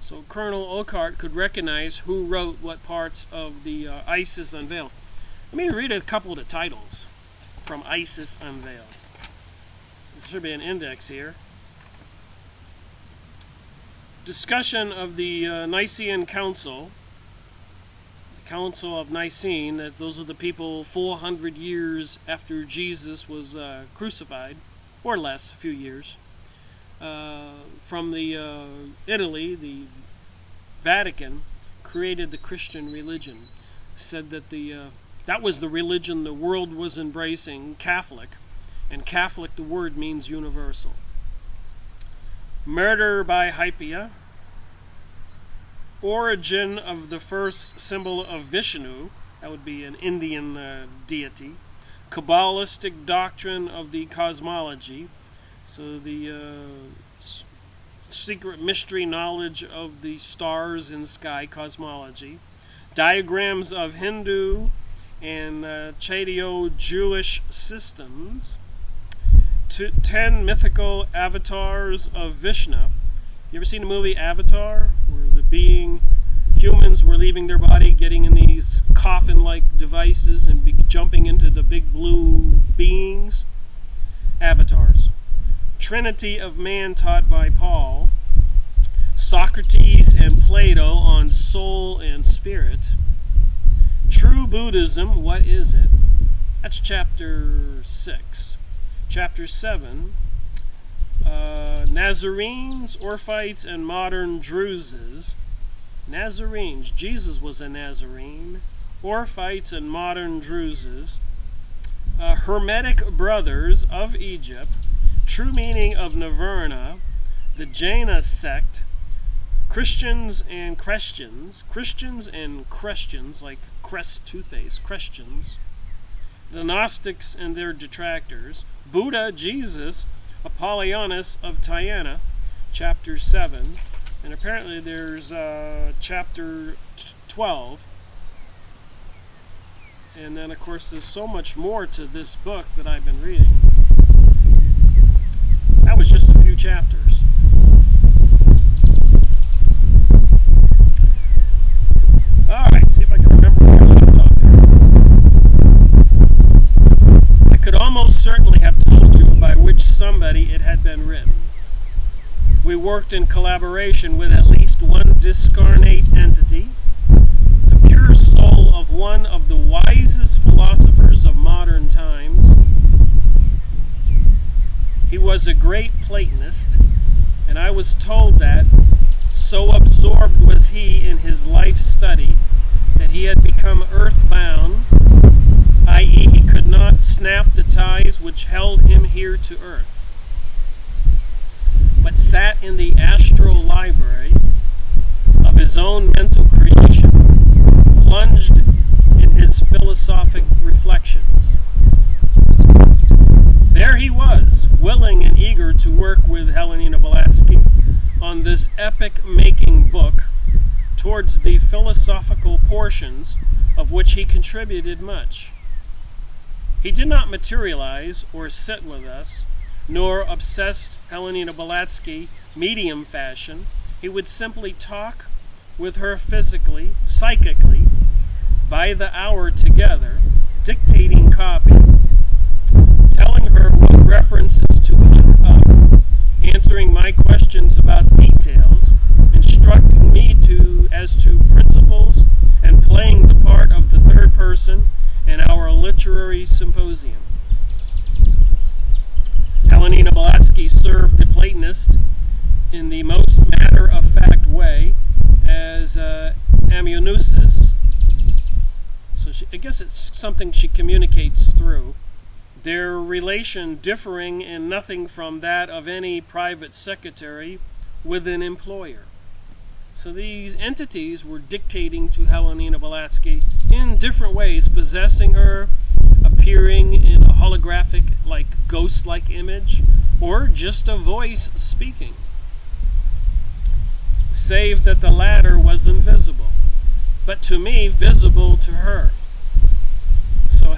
So Colonel Urquhart could recognize who wrote what parts of the Isis Unveiled. Let me read a couple of the titles from Isis Unveiled. There should be an index here. Discussion of the Nicene Council, the Council of Nicene, that those are the people 400 years after Jesus was crucified, or less, a few years. From the Italy, the Vatican created the Christian religion. Said that that was the religion the world was embracing, Catholic, and Catholic, the word means universal. Murder by Hypatia, origin of the first symbol of Vishnu, that would be an Indian deity, Kabbalistic doctrine of the cosmology, so the secret mystery knowledge of the stars in the sky, cosmology, diagrams of Hindu and Chaldeo-Jewish systems, 10 mythical avatars of Vishnu. You ever seen the movie Avatar, where the being humans were leaving their body, getting in these coffin-like devices and jumping into the big blue beings. Avatars. Trinity of man taught by Paul. Socrates and Plato on soul and spirit. True Buddhism, what is it? That's chapter 6. Chapter 7, Nazarenes, Orphites, and modern Druzes. Nazarenes, Jesus was a Nazarene. Orphites and modern Druzes. Hermetic brothers of Egypt. True meaning of Nirvana. The Jaina sect. Christians and Christians, like Crest toothpaste, Christians, the Gnostics and their detractors, Buddha, Jesus, Apollonius of Tyana, chapter 7, and apparently there's chapter 12, and then of course there's so much more to this book that I've been reading. That was just a few chapters. Alright, see if I can remember where I left off here. I could almost certainly have told you by which somebody it had been written. We worked in collaboration with at least one discarnate entity, the pure soul of one of the wisest philosophers of modern times. He was a great Platonist, and I was told that so absorbed was he in his life study that he had become earthbound, i.e. he could not snap the ties which held him here to earth, but sat in the astral library of his own mental creation, plunged in his philosophic reflections. There he was, willing and eager to work with Helena Blavatsky on this epic-making book, towards the philosophical portions of which he contributed much. He did not materialize or sit with us, nor obsess Helena Blavatsky medium fashion. He would simply talk with her physically, psychically, by the hour together, dictating copy, telling her what references to hunt up, answering my questions about details, instructing me as to principles, and playing the part of the third person in our literary symposium. Helena Blavatsky served the Platonist in the most matter-of-fact way as amanuensis. So I guess it's something she communicates through. Their relation differing in nothing from that of any private secretary with an employer. So these entities were dictating to Helena Blavatsky in different ways, possessing her, appearing in a holographic, like ghost-like image, or just a voice speaking, save that the latter was invisible, but to me visible to her. So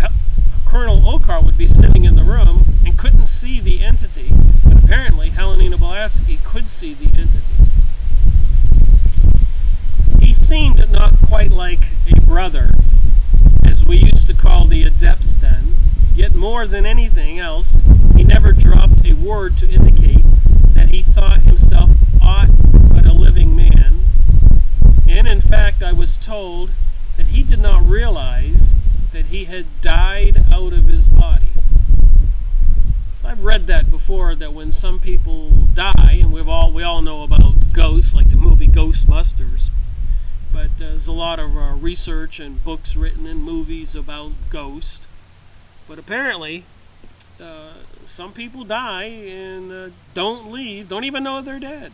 Colonel Oakar would be sitting in the room and couldn't see the entity, but apparently Helena Blavatsky could see the entity. He seemed not quite like a brother, as we used to call the adepts then, yet more than anything else, he never dropped a word to indicate that he thought himself aught but a living man, and in fact I was told that he did not realize that he had died out of his body. So I've read that before, that when some people die, and we all know about ghosts, like the movie Ghostbusters, but there's a lot of research and books written and movies about ghosts. But apparently, some people die and don't even know they're dead,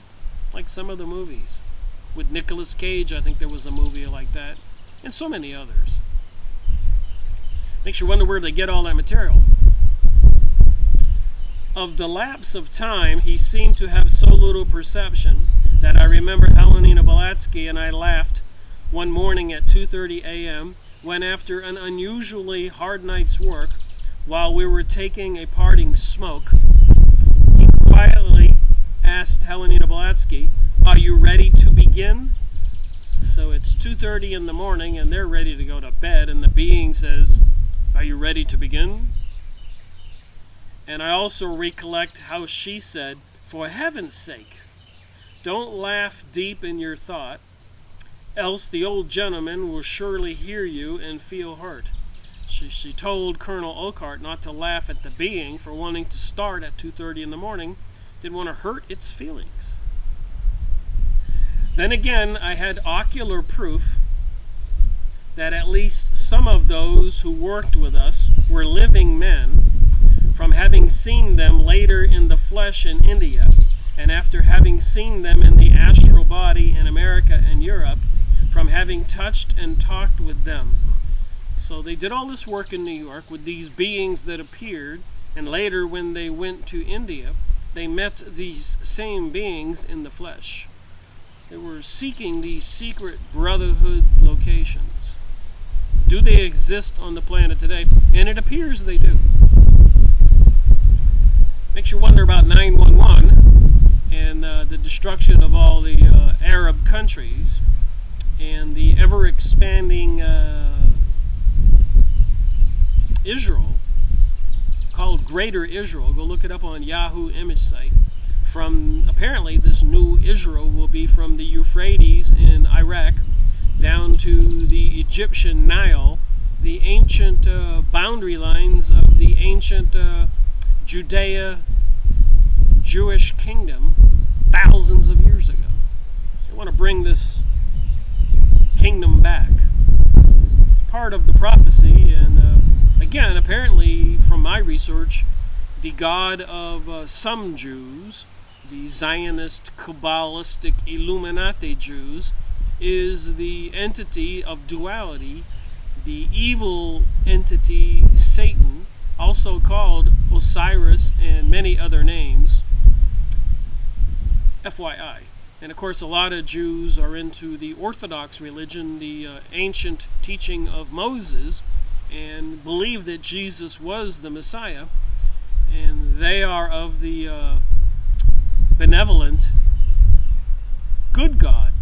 like some of the movies. With Nicolas Cage, I think there was a movie like that, and so many others. Makes you wonder where they get all that material. Of the lapse of time, he seemed to have so little perception that I remember Helena Blavatsky and I laughed one morning at 2:30 a.m. when, after an unusually hard night's work, while we were taking a parting smoke, he quietly asked Helena Blavatsky, "Are you ready to begin?" So it's 2:30 in the morning and they're ready to go to bed, and the being says, "Are you ready to begin?" And I also recollect how she said, "For heaven's sake, don't laugh deep in your thought, else the old gentleman will surely hear you and feel hurt." She told Colonel Oakart not to laugh at the being for wanting to start at 2:30 in the morning, didn't want to hurt its feelings. Then again, I had ocular proof that at least some of those who worked with us were living men, from having seen them later in the flesh in India, and after having seen them in the astral body in America and Europe, from having touched and talked with them. So they did all this work in New York with these beings that appeared, and later when they went to India, they met these same beings in the flesh. They were seeking these secret brotherhood locations. Do they exist on the planet today? And it appears they do. Makes you wonder about 9/11 and the destruction of all the Arab countries and the ever-expanding Israel, called Greater Israel. Go look it up on Yahoo image site. From apparently this new Israel will be from the Euphrates in Iraq down to the Egyptian Nile, the ancient boundary lines of the ancient Judea Jewish kingdom thousands of years ago. They want to bring this kingdom back. It's part of the prophecy, and again, apparently from my research, the God of some Jews, the Zionist, Kabbalistic, Illuminati Jews, is the entity of duality, the evil entity Satan, also called Osiris and many other names, FYI. And of course, a lot of Jews are into the Orthodox religion, the ancient teaching of Moses, and believe that Jesus was the Messiah, and they are of the benevolent, good God.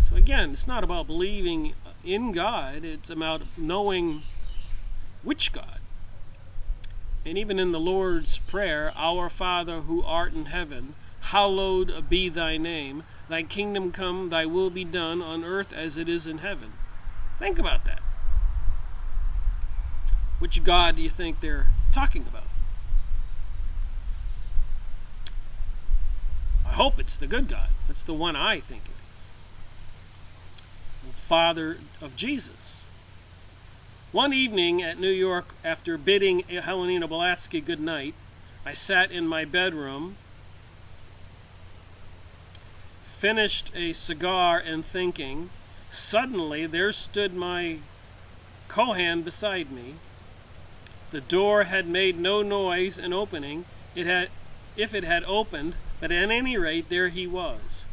So again, it's not about believing in God, it's about knowing which God. And even in the Lord's Prayer, "Our Father who art in heaven, hallowed be thy name, thy kingdom come, thy will be done on earth as it is in heaven." Think about that. Which God do you think they're talking about? I hope it's the good God. That's the one I think it is. The Father of Jesus. One evening at New York, after bidding Helena Blavatsky good night, I sat in my bedroom, finished a cigar and thinking. Suddenly there stood my Kohan beside me. The door had made no noise in opening. If it had opened, but at any rate, there he was.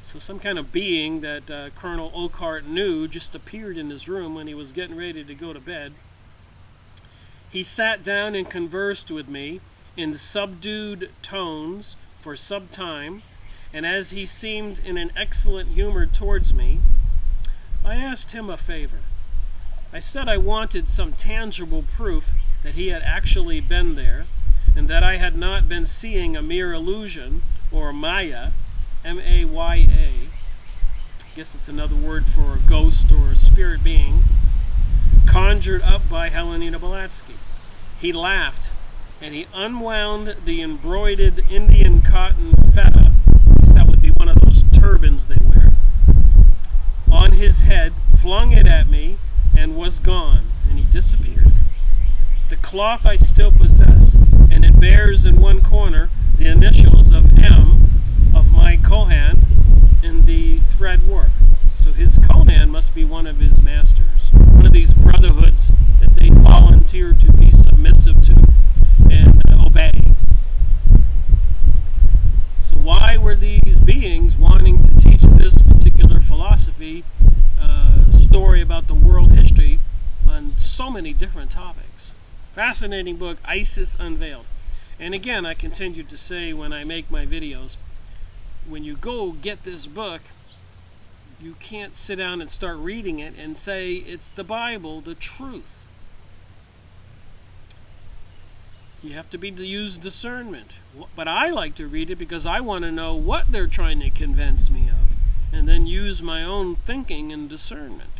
So some kind of being that Colonel Oakart knew just appeared in his room when he was getting ready to go to bed. He sat down and conversed with me in subdued tones for some time, and as he seemed in an excellent humor towards me, I asked him a favor. I said I wanted some tangible proof that he had actually been there, and that I had not been seeing a mere illusion, or Maya, M-A-Y-A. I guess it's another word for a ghost or a spirit being, conjured up by Helena Blavatsky. He laughed, and he unwound the embroidered Indian cotton feta, I guess that would be one of those turbans they wear, on his head, flung it at me, and was gone, and he disappeared. The cloth I still possess, and it bears in one corner the initials of M of my Kohan in the thread work. So his Kohan must be one of his masters, one of these brotherhoods that they volunteer to be submissive to and obey. So why were these beings wanting to teach this particular philosophy, story about the world history on so many different topics? Fascinating book, Isis Unveiled. And again, I continue to say when I make my videos, when you go get this book, you can't sit down and start reading it and say it's the Bible, the truth. You have to use discernment. But I like to read it because I want to know what they're trying to convince me of, and then use my own thinking and discernment.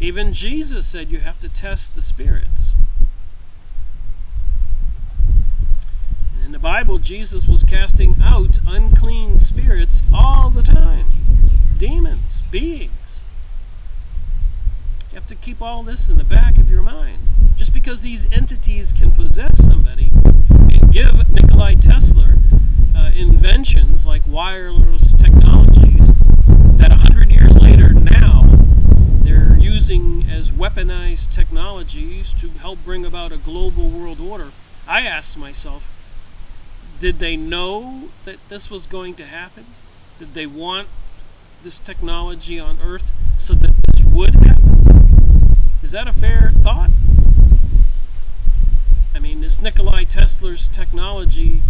Even Jesus said you have to test the spirits. In the Bible, Jesus was casting out unclean spirits all the time. Demons, beings. You have to keep all this in the back of your mind. Just because these entities can possess somebody and give Nikola Tesla inventions like wireless technologies that 100 years later now they're using as weaponized technologies to help bring about a global world order, I asked myself, did they know that this was going to happen? Did they want this technology on Earth so that this would happen? Is that a fair thought? I mean, is Nikola Tesla's technology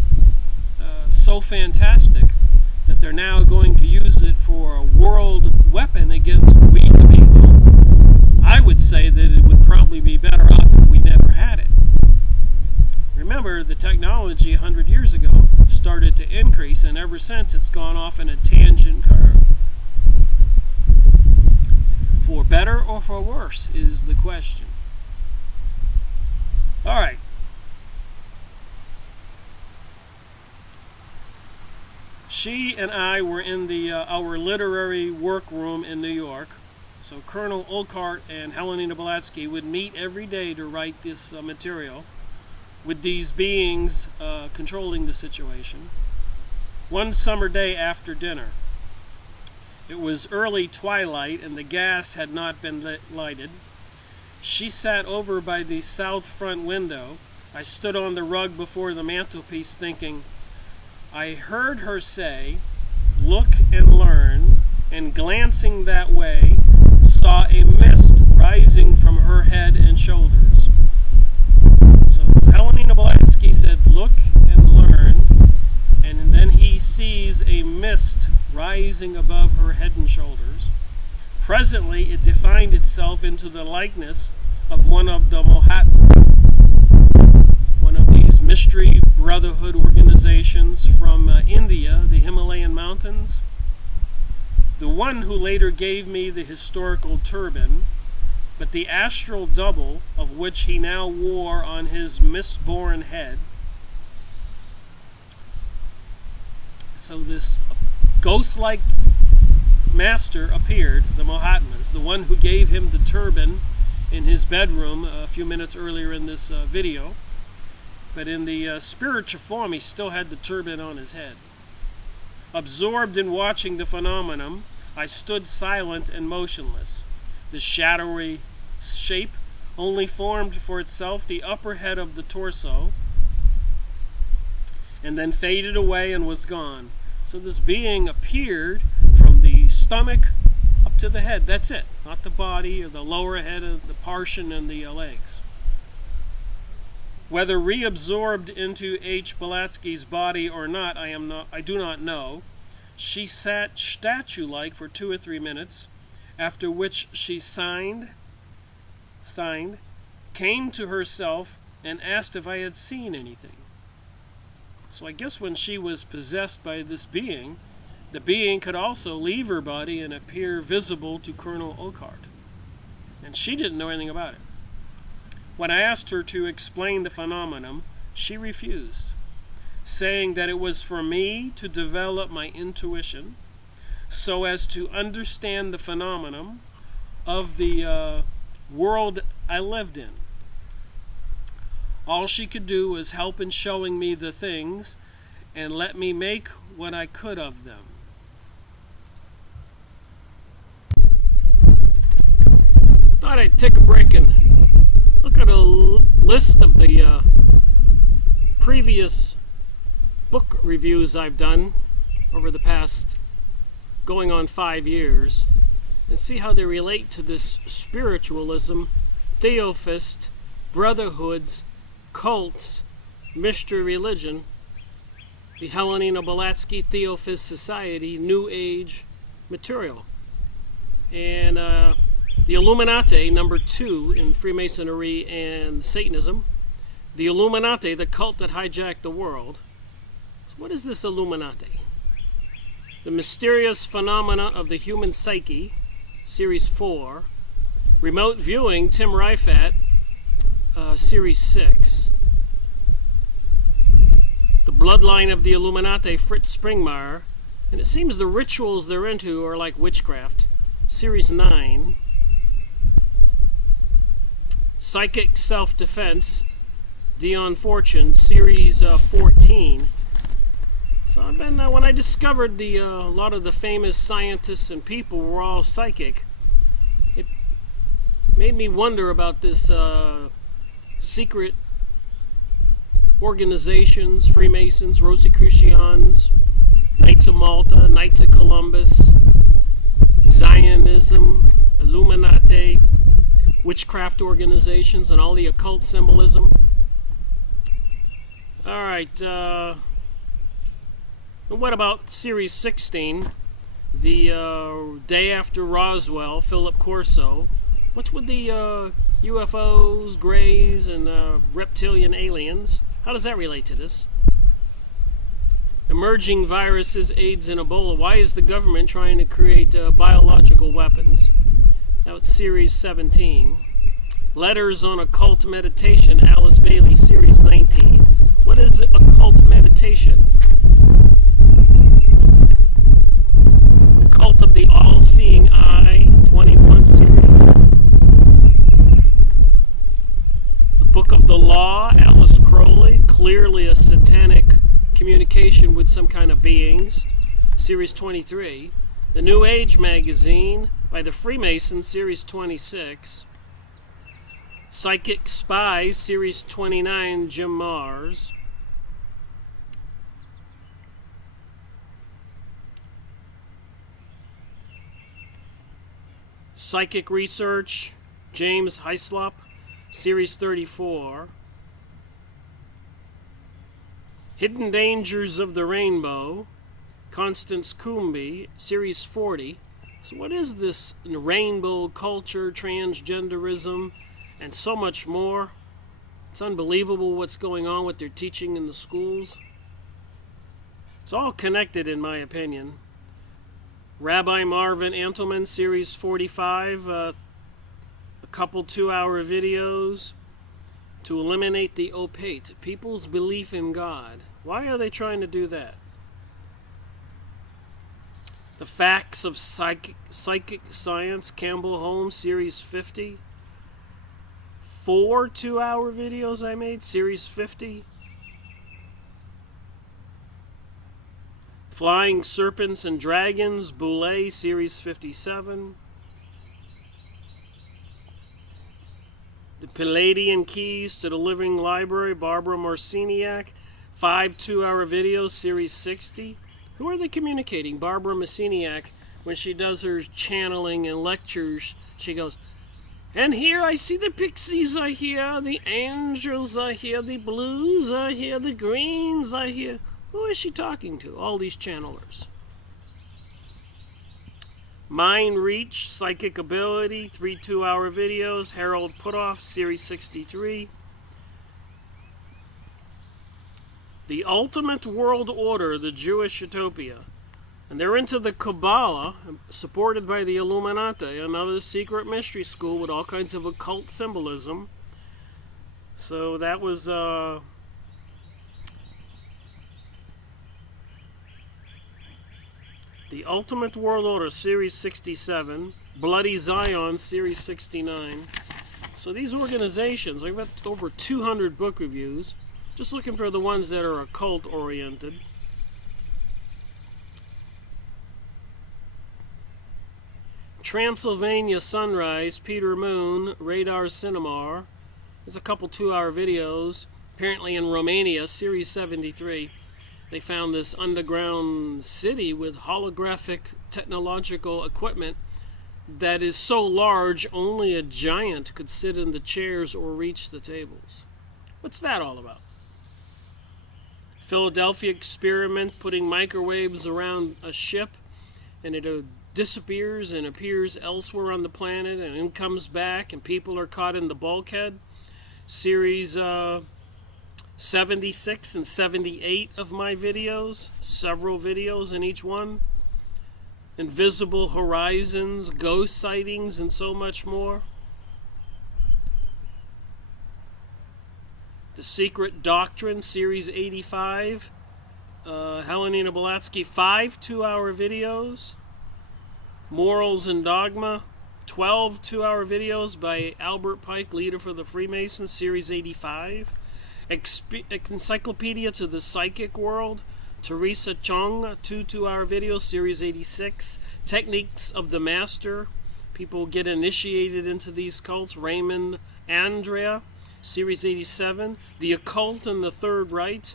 so fantastic that they're now going to use it for a world weapon against we the people? I would say that it would probably be better off if we never had it. Remember, the technology 100 years ago started to increase, and ever since it's gone off in a tangent curve. For better or for worse is the question. All right. She and I were in our literary workroom in New York. So Colonel Olcott and Helena Blavatsky would meet every day to write this material with these beings controlling the situation. One summer day after dinner, it was early twilight and the gas had not been lighted. She sat over by the south front window. I stood on the rug before the mantelpiece thinking, I heard her say, look and learn, and glancing that way, saw a mist rising from her head and shoulders. So Helena Blavatsky said, look and learn, and then he sees a mist rising above her head and shoulders. Presently, it defined itself into the likeness of one of the Mahatmas, one of these mystery brotherhood organizations from India, the Himalayan mountains. The one who later gave me the historical turban, but the astral double of which he now wore on his mist-born head. So this ghost-like master appeared, the Mahatmas, the one who gave him the turban in his bedroom a few minutes earlier in this video. But in the spiritual form, he still had the turban on his head. Absorbed in watching the phenomenon, I stood silent and motionless. The shadowy shape only formed for itself the upper head of the torso, and then faded away and was gone. So this being appeared from the stomach up to the head. That's it. Not the body or the lower head of the portion and the legs. Whether reabsorbed into H. Blavatsky's body or not, I do not know. She sat statue-like for 2 or 3 minutes, after which she signed, came to herself, and asked if I had seen anything. So I guess when she was possessed by this being, the being could also leave her body and appear visible to Colonel Olcott. And she didn't know anything about it. When I asked her to explain the phenomenon, she refused, saying that it was for me to develop my intuition so as to understand the phenomenon of the world I lived in. All she could do was help in showing me the things and let me make what I could of them. Thought I'd take a break and look at a list of the previous book reviews I've done over the past going on 5 years and see how they relate to this spiritualism, theophist, brotherhoods, cults, mystery religion, the Helena Blavatsky Theophist Society, New Age material. And the Illuminati, number 2 in Freemasonry and Satanism. The Illuminati, the cult that hijacked the world. So what is this Illuminati? The Mysterious Phenomena of the Human Psyche, Series 4. Remote Viewing, Tim Rifat, Series 6. The Bloodline of the Illuminati, Fritz Springmeier. And it seems the rituals they're into are like witchcraft, Series 9. Psychic Self-Defense, Dion Fortune, Series 14. So I've been, when I discovered a lot of the famous scientists and people were all psychic, it made me wonder about this secret organizations, Freemasons, Rosicrucians, Knights of Malta, Knights of Columbus, Zionism, Illuminati, witchcraft organizations, and all the occult symbolism. Alright, and what about Series 16, the day after Roswell, Philip Corso? What's with the UFOs, Greys, and reptilian aliens? How does that relate to this? Emerging viruses, AIDS, and Ebola. Why is the government trying to create biological weapons? Now it's Series 17. Letters on Occult Meditation, Alice Bailey, Series 19. What is occult meditation? The Cult of the All-Seeing Eye, 21 series. The Book of the Law, Alice Crowley, clearly a satanic communication with some kind of beings, Series 23. The New Age magazine by the Freemasons, Series 26. Psychic Spies, Series 29, Jim Mars. Psychic Research, James Hyslop, Series 34. Hidden Dangers of the Rainbow, Constance Coombe, Series 40. So what is this rainbow culture, transgenderism, and so much more? It's unbelievable what's going on with their teaching in the schools. It's all connected, in my opinion. Rabbi Marvin Antelman, Series 45, a couple 2-hour videos to eliminate the opaque, people's belief in God. Why are they trying to do that? The Facts of Psychic Science, Campbell Holmes, Series 50. 4 2-hour videos I made, Series 50. Flying Serpents and Dragons, Boulay, Series 57. The Palladian Keys to the Living Library, Barbara Marciniak. 5 2-hour videos, Series 60. Who are they communicating? Barbara Marciniak, when she does her channeling and lectures, she goes, and here I see the pixies are here, the angels are here, the blues are here, the greens are here. Who is she talking to? All these channelers. Mind Reach, Psychic Ability, 3 2-hour videos, Harold Putoff, Series 63. The Ultimate World Order, the Jewish Utopia. And they're into the Kabbalah, supported by the Illuminati, another secret mystery school with all kinds of occult symbolism. So that was the Ultimate World Order, Series 67. Bloody Zion, Series 69. So these organizations, I've got over 200 book reviews. Just looking for the ones that are occult-oriented. Transylvania Sunrise, Peter Moon, Radar Cinemar. There's a couple 2-hour videos. Apparently in Romania, Series 73. They found this underground city with holographic technological equipment that is so large only a giant could sit in the chairs or reach the tables. What's that all about? Philadelphia experiment putting microwaves around a ship and it disappears and appears elsewhere on the planet and then comes back and people are caught in the bulkhead. Series 76 and 78 of my videos, several videos in each one. Invisible horizons, ghost sightings, and so much more. The Secret Doctrine, Series 85. Helena Blavatsky, 5 2-hour videos. Morals and Dogma, 12 2-hour videos by Albert Pike, leader for the Freemasons, Series 85. Encyclopedia to the Psychic World, Teresa Chung, 2 2-hour videos, Series 86. Techniques of the Master, people get initiated into these cults, Raymond Andrea, Series 87. The Occult and the Third Rite,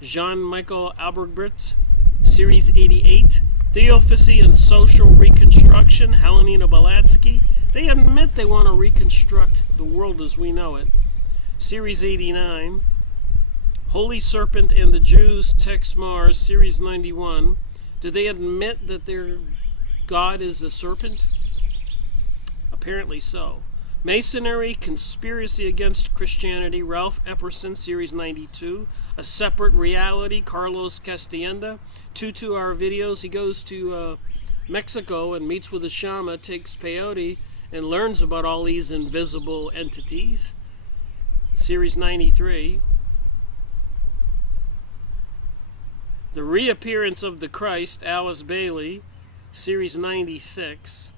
Jean-Michel Albergbert, Series 88. Theosophy and Social Reconstruction, Helena Blavatsky. They admit they want to reconstruct the world as we know it. Series 89. Holy Serpent and the Jews, Text Mars, Series 91. Do they admit that their God is a serpent? Apparently so. Masonry, Conspiracy Against Christianity, Ralph Epperson, Series 92. A Separate Reality, Carlos Castienda. 2 2-hour videos. He goes to Mexico and meets with a shaman, takes peyote, and learns about all these invisible entities. Series 93. The Reappearance of the Christ, Alice Bailey, Series 96.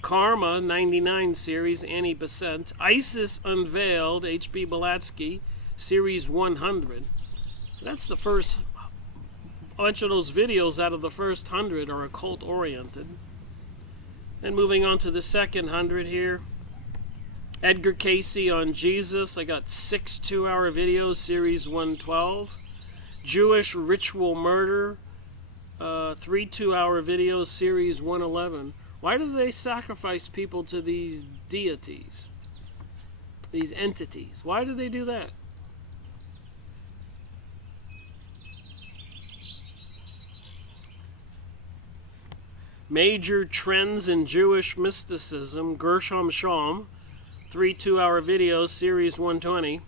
Karma, 99 series, Annie Besant. Isis Unveiled, H.P. Blavatsky, Series 100. So that's the first bunch of those videos out of the first 100 are occult-oriented. And moving on to the second 100 here. Edgar Casey on Jesus. I got 6 2-hour videos, Series 112. Jewish Ritual Murder, 3 2-hour videos, Series 111. Why do they sacrifice people to these deities, these entities? Why do they do that? Major Trends in Jewish Mysticism, Gershom Scholem, 3 2-hour videos, Series 120.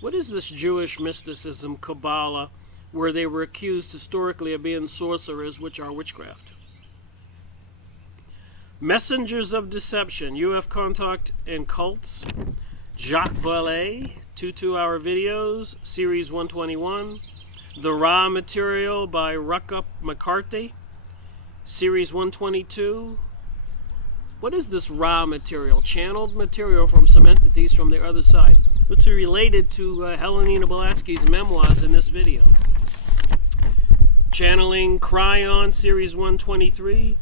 What is this Jewish mysticism, Kabbalah, where they were accused historically of being sorcerers, which are witchcraft? Messengers of Deception, UF Contact and Cults, Jacques Vallée, 2 2-hour videos, Series 121. The Raw Material by Ruckup McCarthy, Series 122. What is this raw material? Channeled material from some entities from the other side. What's related to Helena Blavatsky's memoirs in this video? Channeling Cryon, Series 123.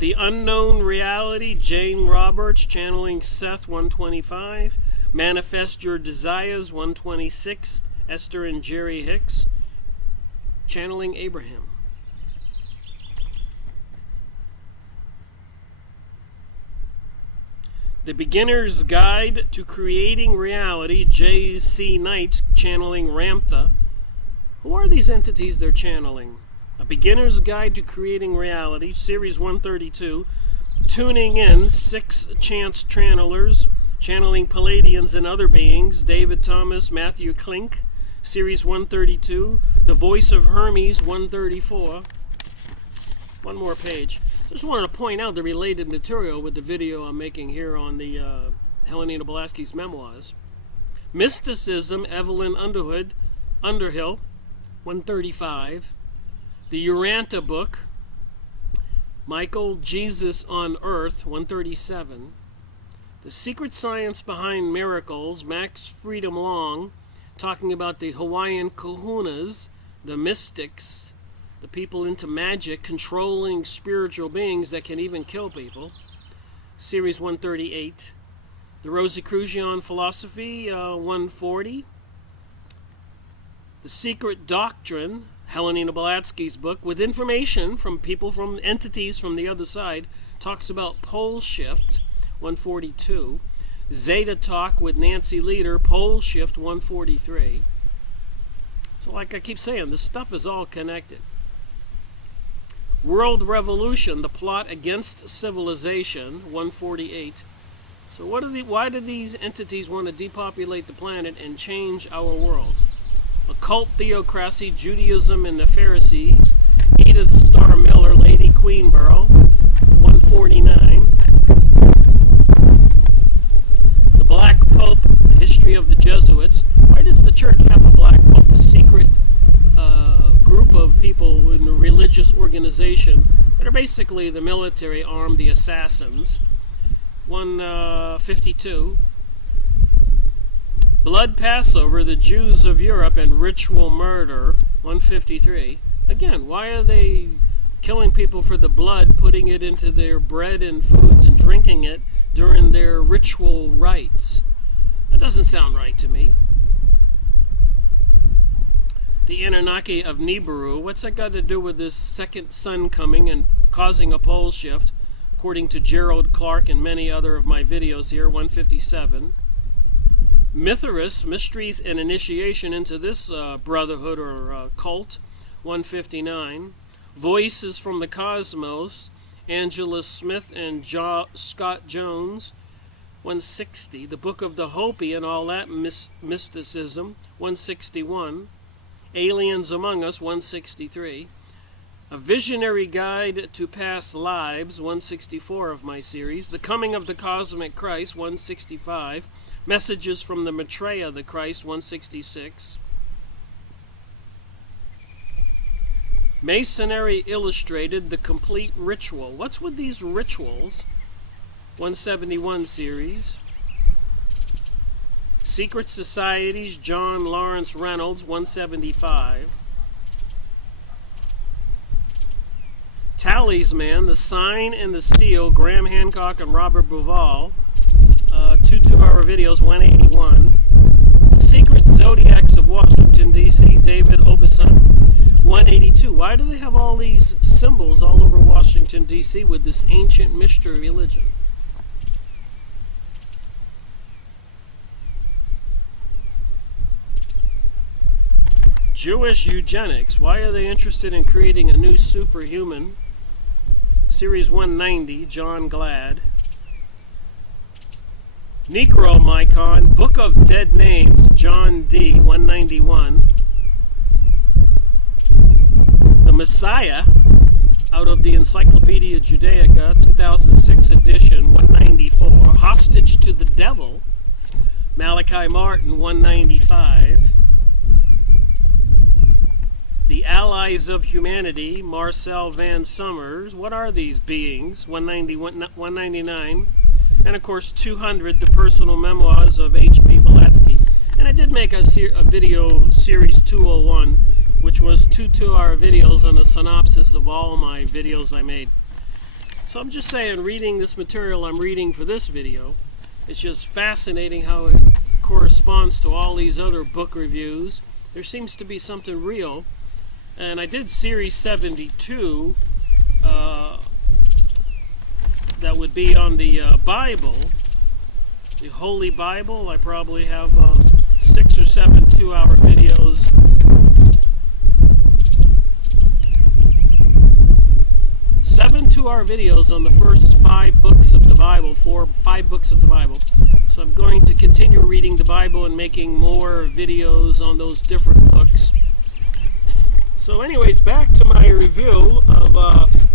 The Unknown Reality, Jane Roberts, channeling Seth, 125. Manifest Your Desires, 126. Esther and Jerry Hicks, channeling Abraham. The Beginner's Guide to Creating Reality, J.C. Knight, channeling Ramtha. Who are these entities they're channeling? A Beginner's Guide to Creating Reality, Series 132. Tuning in, 6 chance channelers, channeling Palladians and other beings, David Thomas, Matthew Klink, Series 132. The Voice of Hermes, 134. One more page. Just wanted to point out the related material with the video I'm making here on the Helena Blavatsky's memoirs. Mysticism, Evelyn Underhill, 135. The Uranta book, Michael, Jesus on Earth, 137. The Secret Science Behind Miracles, Max Freedom Long, talking about the Hawaiian kahunas, the mystics, the people into magic, controlling spiritual beings that can even kill people. Series 138. The Rosicrucian Philosophy, 140. The Secret Doctrine, Helena Blavatsky's book, with information from people, from entities from the other side, talks about pole shift, 142. Zeta Talk with Nancy Leader, pole shift, 143. So like I keep saying, this stuff is all connected. World Revolution, the plot against civilization, 148. So why do these entities want to depopulate the planet and change our world? Occult theocracy, Judaism, and the Pharisees, Edith Starr Miller, Lady Queenborough, 149. The Black Pope, the history of the Jesuits. Why does the church have a Black Pope, a secret group of people in a religious organization that are basically the military arm, the assassins? 152. Blood Passover, the Jews of Europe, and ritual murder, 153. Again, why are they killing people for the blood, putting it into their bread and foods and drinking it during their ritual rites? That doesn't sound right to me. The Anunnaki of Nibiru, what's that got to do with this second sun coming and causing a pole shift? According to Gerald Clark and many other of my videos here, 157. Mithras, mysteries and initiation into this brotherhood or cult, 159. Voices from the Cosmos, Angela Smith and Scott Jones, 160. The Book of the Hopi and all that mysticism, 161. Aliens Among Us, 163. A Visionary Guide to Past Lives, 164 of my series. The Coming of the Cosmic Christ, 165. Messages from the Maitreya, the Christ, 166. Masonry Illustrated, The Complete Ritual. What's with these rituals? 171 series. Secret Societies, John Lawrence Reynolds, 175. Talisman, The Sign and the Seal, Graham Hancock and Robert Bauval, 2 2-hour videos, 181. The Secret Zodiacs of Washington, D.C., David Oveson, 182. Why do they have all these symbols all over Washington, D.C. with this ancient mystery religion? Jewish eugenics. Why are they interested in creating a new superhuman? Series 190, John Glad. Necromicon, Book of Dead Names, John D., 191. The Messiah, out of the Encyclopedia Judaica, 2006 edition, 194. Hostage to the Devil, Malachi Martin, 195. The Allies of Humanity, Marcel Van Summers. What are these beings? 199. And of course 200, The Personal Memoirs of H.P. Blavatsky. And I did make a video series 201, which was 2 2-hour videos on a synopsis of all my videos I made. So I'm just saying, reading this material I'm reading for this video, it's just fascinating how it corresponds to all these other book reviews. There seems to be something real. And I did series 72, that would be on the Bible, the Holy Bible. I probably have 6 or 7 2-hour videos. 7 2-hour videos on the first 5 books of the Bible, 5 books of the Bible. So I'm going to continue reading the Bible and making more videos on those different books. So anyways, back to my review of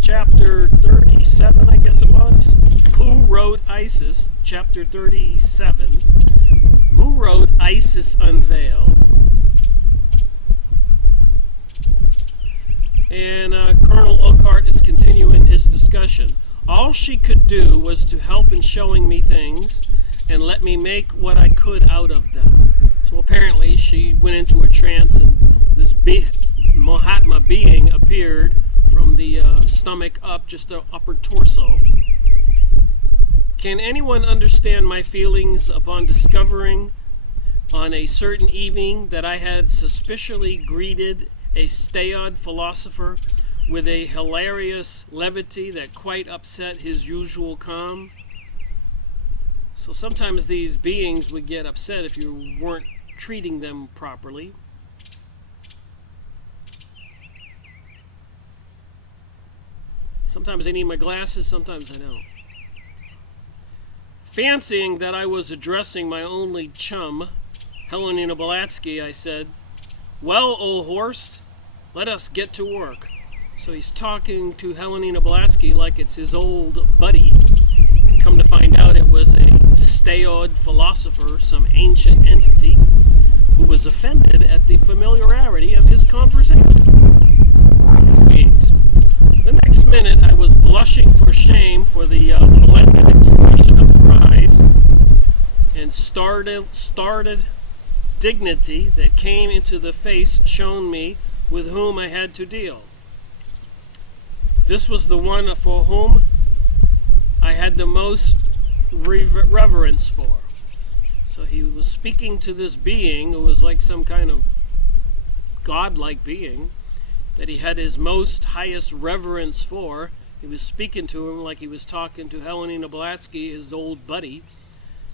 chapter 37, I guess it was. Who Wrote ISIS? Chapter 37. Who Wrote ISIS Unveiled? And Colonel Oakart is continuing his discussion. All she could do was to help in showing me things and let me make what I could out of them. So apparently she went into a trance and this Mahatma being appeared from the stomach up, just the upper torso. Can anyone understand my feelings upon discovering on a certain evening that I had suspiciously greeted a staid philosopher with a hilarious levity that quite upset his usual calm? So sometimes these beings would get upset if you weren't treating them properly. Sometimes I need my glasses, sometimes I don't. Fancying that I was addressing my only chum, Helena Blavatsky, I said, "Well, old horse, let us get to work." So he's talking to Helena Blavatsky like it's his old buddy. And come to find out it was a staid philosopher, some ancient entity, who was offended at the familiarity of his conversation. The next minute I was blushing for shame for the blended expression of surprise and started dignity that came into the face shown me with whom I had to deal. This was the one for whom I had the most reverence for. So he was speaking to this being who was like some kind of godlike being that he had his most highest reverence for. He was speaking to him like he was talking to Helena Blavatsky, his old buddy,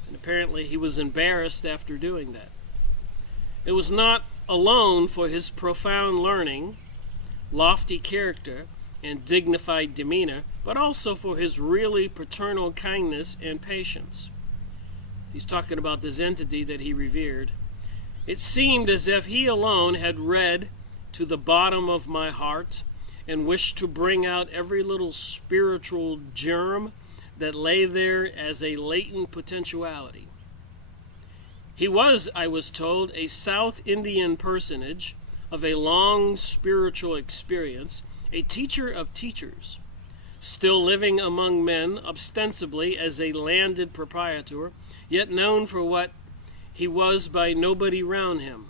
and apparently he was embarrassed after doing that. It was not alone for his profound learning, lofty character, and dignified demeanor, but also for his really paternal kindness and patience. He's talking about this entity that he revered. It seemed as if he alone had read to the bottom of my heart and wished to bring out every little spiritual germ that lay there as a latent potentiality. He was, I was told, a South Indian personage of a long spiritual experience, a teacher of teachers, still living among men ostensibly as a landed proprietor, yet known for what he was by nobody round him.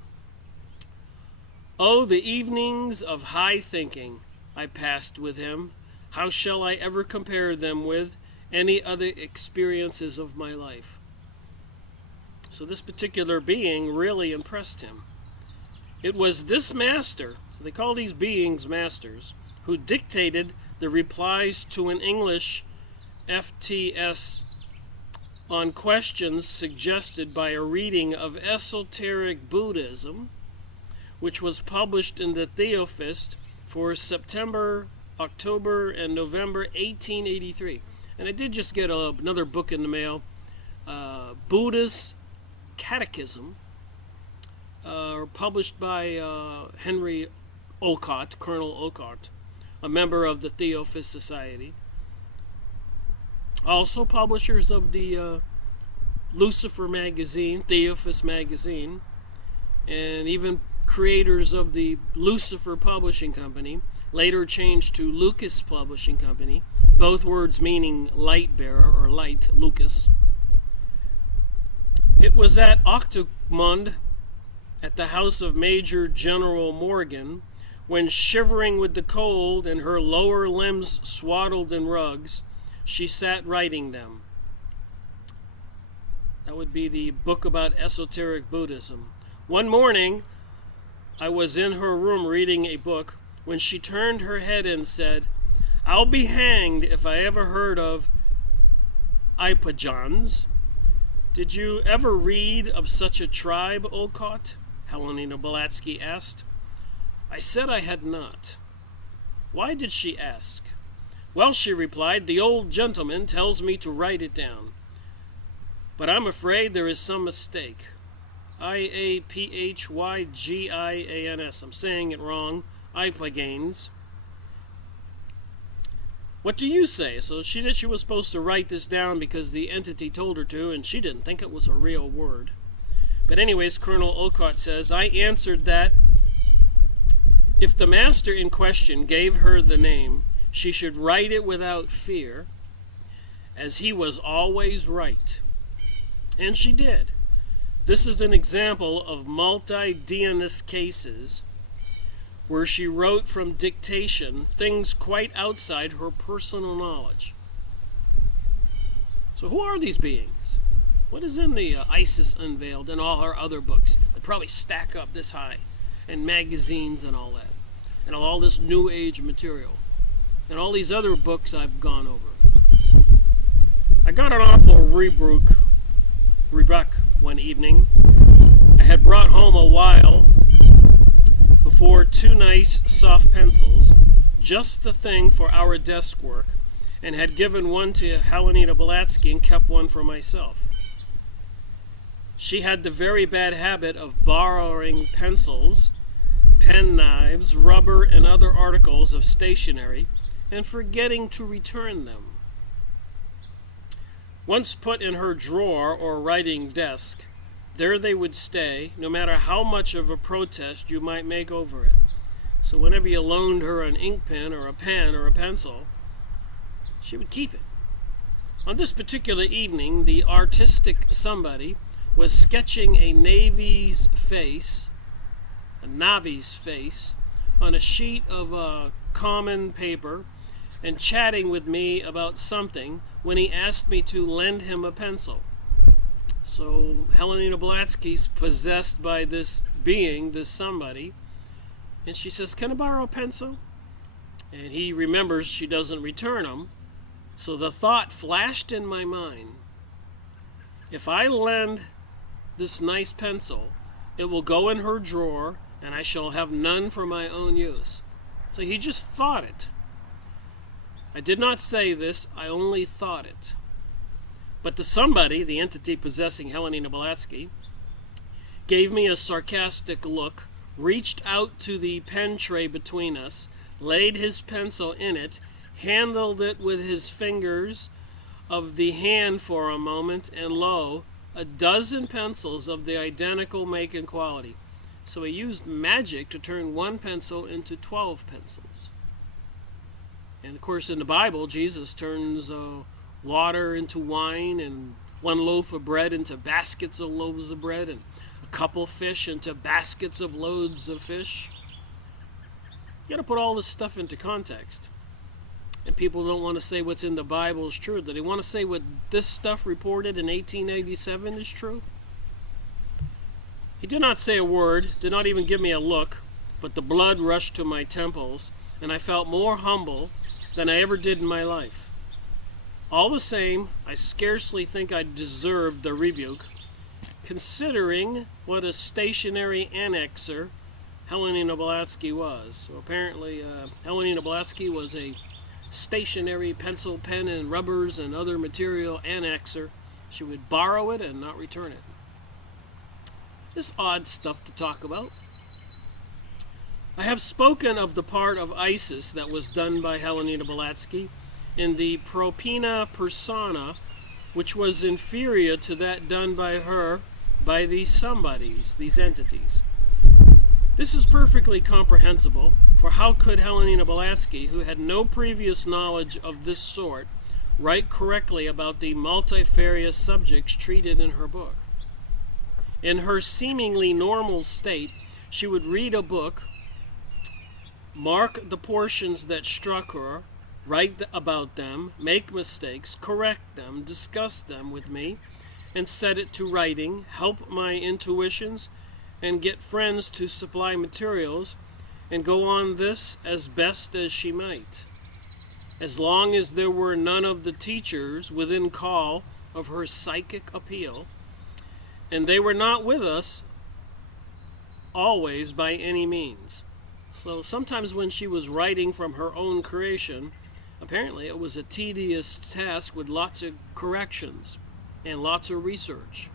Oh, the evenings of high thinking I passed with him. How shall I ever compare them with any other experiences of my life? So this particular being really impressed him. It was this master, so they call these beings masters, who dictated the replies to an English FTS on questions suggested by a reading of Esoteric Buddhism, which was published in the Theophist for September, October, and November 1883. And I did just get another book in the mail, Buddhist Catechism, published by Henry Olcott, Colonel Olcott, a member of the Theophist Society. Also publishers of the Lucifer magazine, Theophist magazine, and even creators of the Lucifer Publishing Company, later changed to Lucas Publishing Company, both words meaning light bearer or light, Lucas. It was at Octomund, at the house of Major General Morgan, when, shivering with the cold and her lower limbs swaddled in rugs, she sat writing them. That would be the book about esoteric Buddhism. One morning, I was in her room reading a book when she turned her head and said, "I'll be hanged if I ever heard of Ipajans. Did you ever read of such a tribe, Olcott?" Helena Blavatsky asked. I said I had not. Why did she ask? Well, she replied, the old gentleman tells me to write it down. But I'm afraid there is some mistake. Iphygians. I'm saying it wrong. Ipagains. What do you say? So she was supposed to write this down because the entity told her to, and she didn't think it was a real word. But anyways, Colonel Olcott says, I answered that if the master in question gave her the name, she should write it without fear, as he was always right. And she did. This is an example of multi-Dionist cases where she wrote from dictation things quite outside her personal knowledge. So who are these beings? What is in the Isis Unveiled and all her other books that probably stack up this high, and magazines and all that, and all this New Age material, and all these other books I've gone over? I got an awful rebuke one evening. I had brought home a while before two nice soft pencils, just the thing for our desk work, and had given one to Helenina Blavatsky and kept one for myself. She had the very bad habit of borrowing pencils, pen knives, rubber, and other articles of stationery, and forgetting to return them. Once put in her drawer or writing desk, there they would stay, no matter how much of a protest you might make over it. So whenever you loaned her an ink pen or a pen or a pencil, she would keep it. On this particular evening, the artistic somebody was sketching a Navy's face, on a sheet of common paper and chatting with me about something when he asked me to lend him a pencil. So Helenina Blavatsky's possessed by this being, this somebody, and she says, "Can I borrow a pencil?" And he remembers she doesn't return them. So the thought flashed in my mind, if I lend this nice pencil, it will go in her drawer and I shall have none for my own use. So he just thought it. I did not say this, I only thought it. But the somebody, the entity possessing Helenina Blavatsky, gave me a sarcastic look, reached out to the pen tray between us, laid his pencil in it, handled it with his fingers of the hand for a moment, and lo, a dozen pencils of the identical make and quality. So he used magic to turn one pencil into 12 pencils. And of course in the Bible, Jesus turns water into wine and one loaf of bread into baskets of loaves of bread and a couple fish into baskets of loaves of fish. You got to put all this stuff into context. And people don't want to say what's in the Bible is true. Do they want to say what this stuff reported in 1887 is true? He did not say a word, did not even give me a look, but the blood rushed to my temples, and I felt more humble than I ever did in my life. All the same, I scarcely think I deserved the rebuke, considering what a stationary annexer Helenina Blavatsky was. So apparently, Helenina Blavatsky was a stationary pencil, pen, and rubbers and other material annexer. She would borrow it and not return it. This odd stuff to talk about. I have spoken of the part of Isis that was done by Helenina Blavatsky in the Propina Persona, which was inferior to that done by her by these somebodies, these entities. This is perfectly comprehensible, for how could Helenina Blavatsky, who had no previous knowledge of this sort, write correctly about the multifarious subjects treated in her book? In her seemingly normal state, she would read a book, mark the portions that struck her, write about them, make mistakes, correct them, discuss them with me, and set it to writing, help my intuitions, and get friends to supply materials, and go on this as best as she might. As long as there were none of the teachers within call of her psychic appeal, and they were not with us always by any means. So sometimes when she was writing from her own creation, apparently it was a tedious task with lots of corrections and lots of research.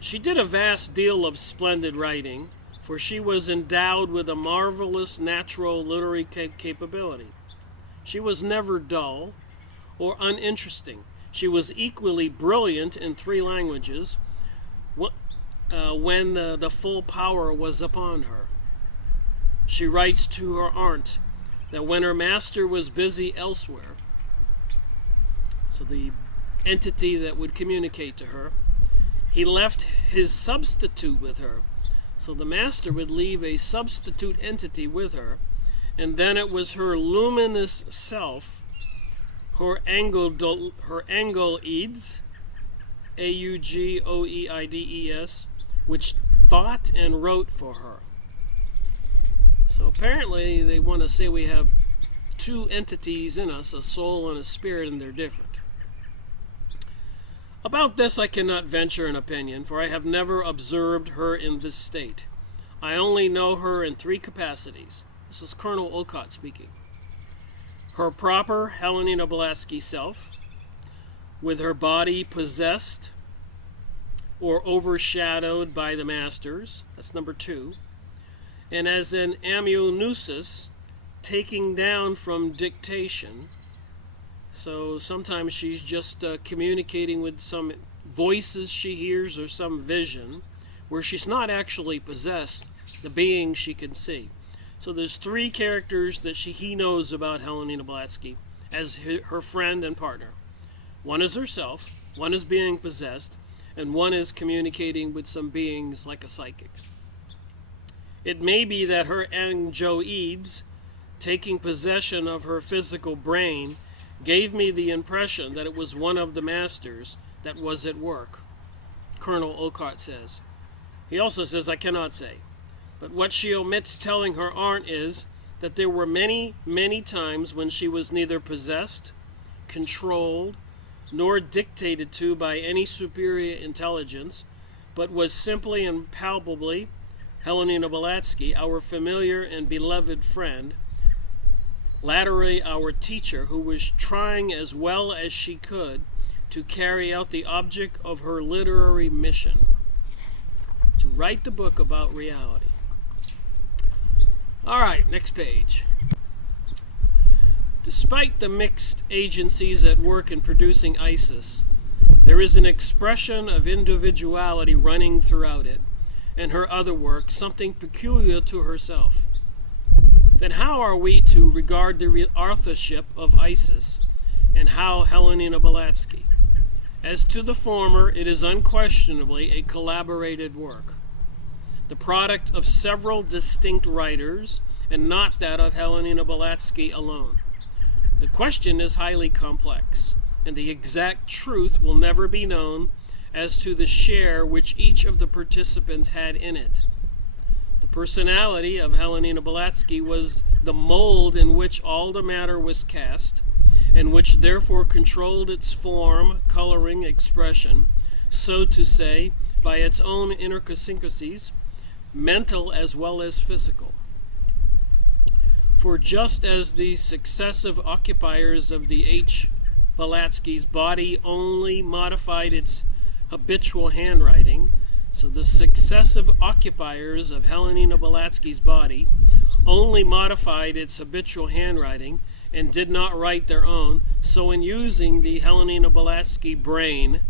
She did a vast deal of splendid writing, for she was endowed with a marvelous natural literary capability. She was never dull or uninteresting. She was equally brilliant in 3 languages when the full power was upon her. She writes to her aunt that when her master was busy elsewhere, so the entity that would communicate to her, he left his substitute with her. So the master would leave a substitute entity with her, and then it was her luminous self, her Augoides, Augoides, which thought and wrote for her. So apparently they want to say we have 2 entities in us, a soul and a spirit, and they're different. About this I cannot venture an opinion, for I have never observed her in this state. I only know her in 3 capacities: This is Colonel Olcott speaking. Her proper Helena Blavatsky self, with her body possessed or overshadowed by the masters. That's number 2. And as an amanuensis, taking down from dictation. So sometimes she's just communicating with some voices she hears or some vision where she's not actually possessed, the being she can see. So there's 3 characters that he knows about Helena Blavatsky as her friend and partner. One is herself, one is being possessed, and one is communicating with some beings like a psychic. It may be that her angioids, taking possession of her physical brain, gave me the impression that it was one of the masters that was at work, Colonel Olcott says. He also says, I cannot say. But what she omits telling her aunt is that there were many, many times when she was neither possessed, controlled, nor dictated to by any superior intelligence, but was simply and palpably Helena Blavatsky, our familiar and beloved friend, latterly our teacher, who was trying as well as she could to carry out the object of her literary mission, to write the book about reality. All right, next page. Despite the mixed agencies at work in producing Isis, there is an expression of individuality running throughout it and her other work, something peculiar to herself. Then how are we to regard the authorship of Isis and how Helena Blavatsky? As to the former, it is unquestionably a collaborated work, the product of several distinct writers, and not that of Helena Blavatsky alone. The question is highly complex, and the exact truth will never be known as to the share which each of the participants had in it. The personality of Helena Blavatsky was the mold in which all the matter was cast, and which therefore controlled its form, coloring, expression, so to say, by its own idiosyncrasies, mental as well as physical. For just as the successive occupiers of the H. Blavatsky's body only modified its habitual handwriting, so the successive occupiers of Helena Blavatsky's body only modified its habitual handwriting and did not write their own, so in using the Helena Blavatsky brain,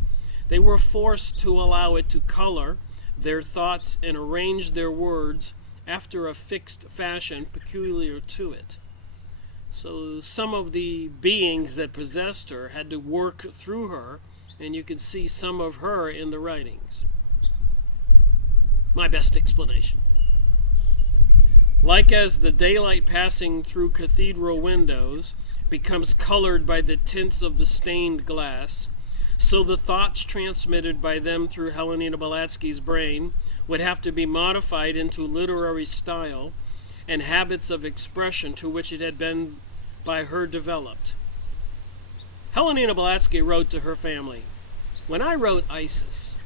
they were forced to allow it to color their thoughts and arrange their words after a fixed fashion peculiar to it. So some of the beings that possessed her had to work through her, and you can see some of her in the writings. My best explanation. Like as the daylight passing through cathedral windows becomes colored by the tints of the stained glass, so the thoughts transmitted by them through Helena Blavatsky's brain would have to be modified into literary style and habits of expression to which it had been by her developed. Helena Blavatsky wrote to her family, "When I wrote Isis,"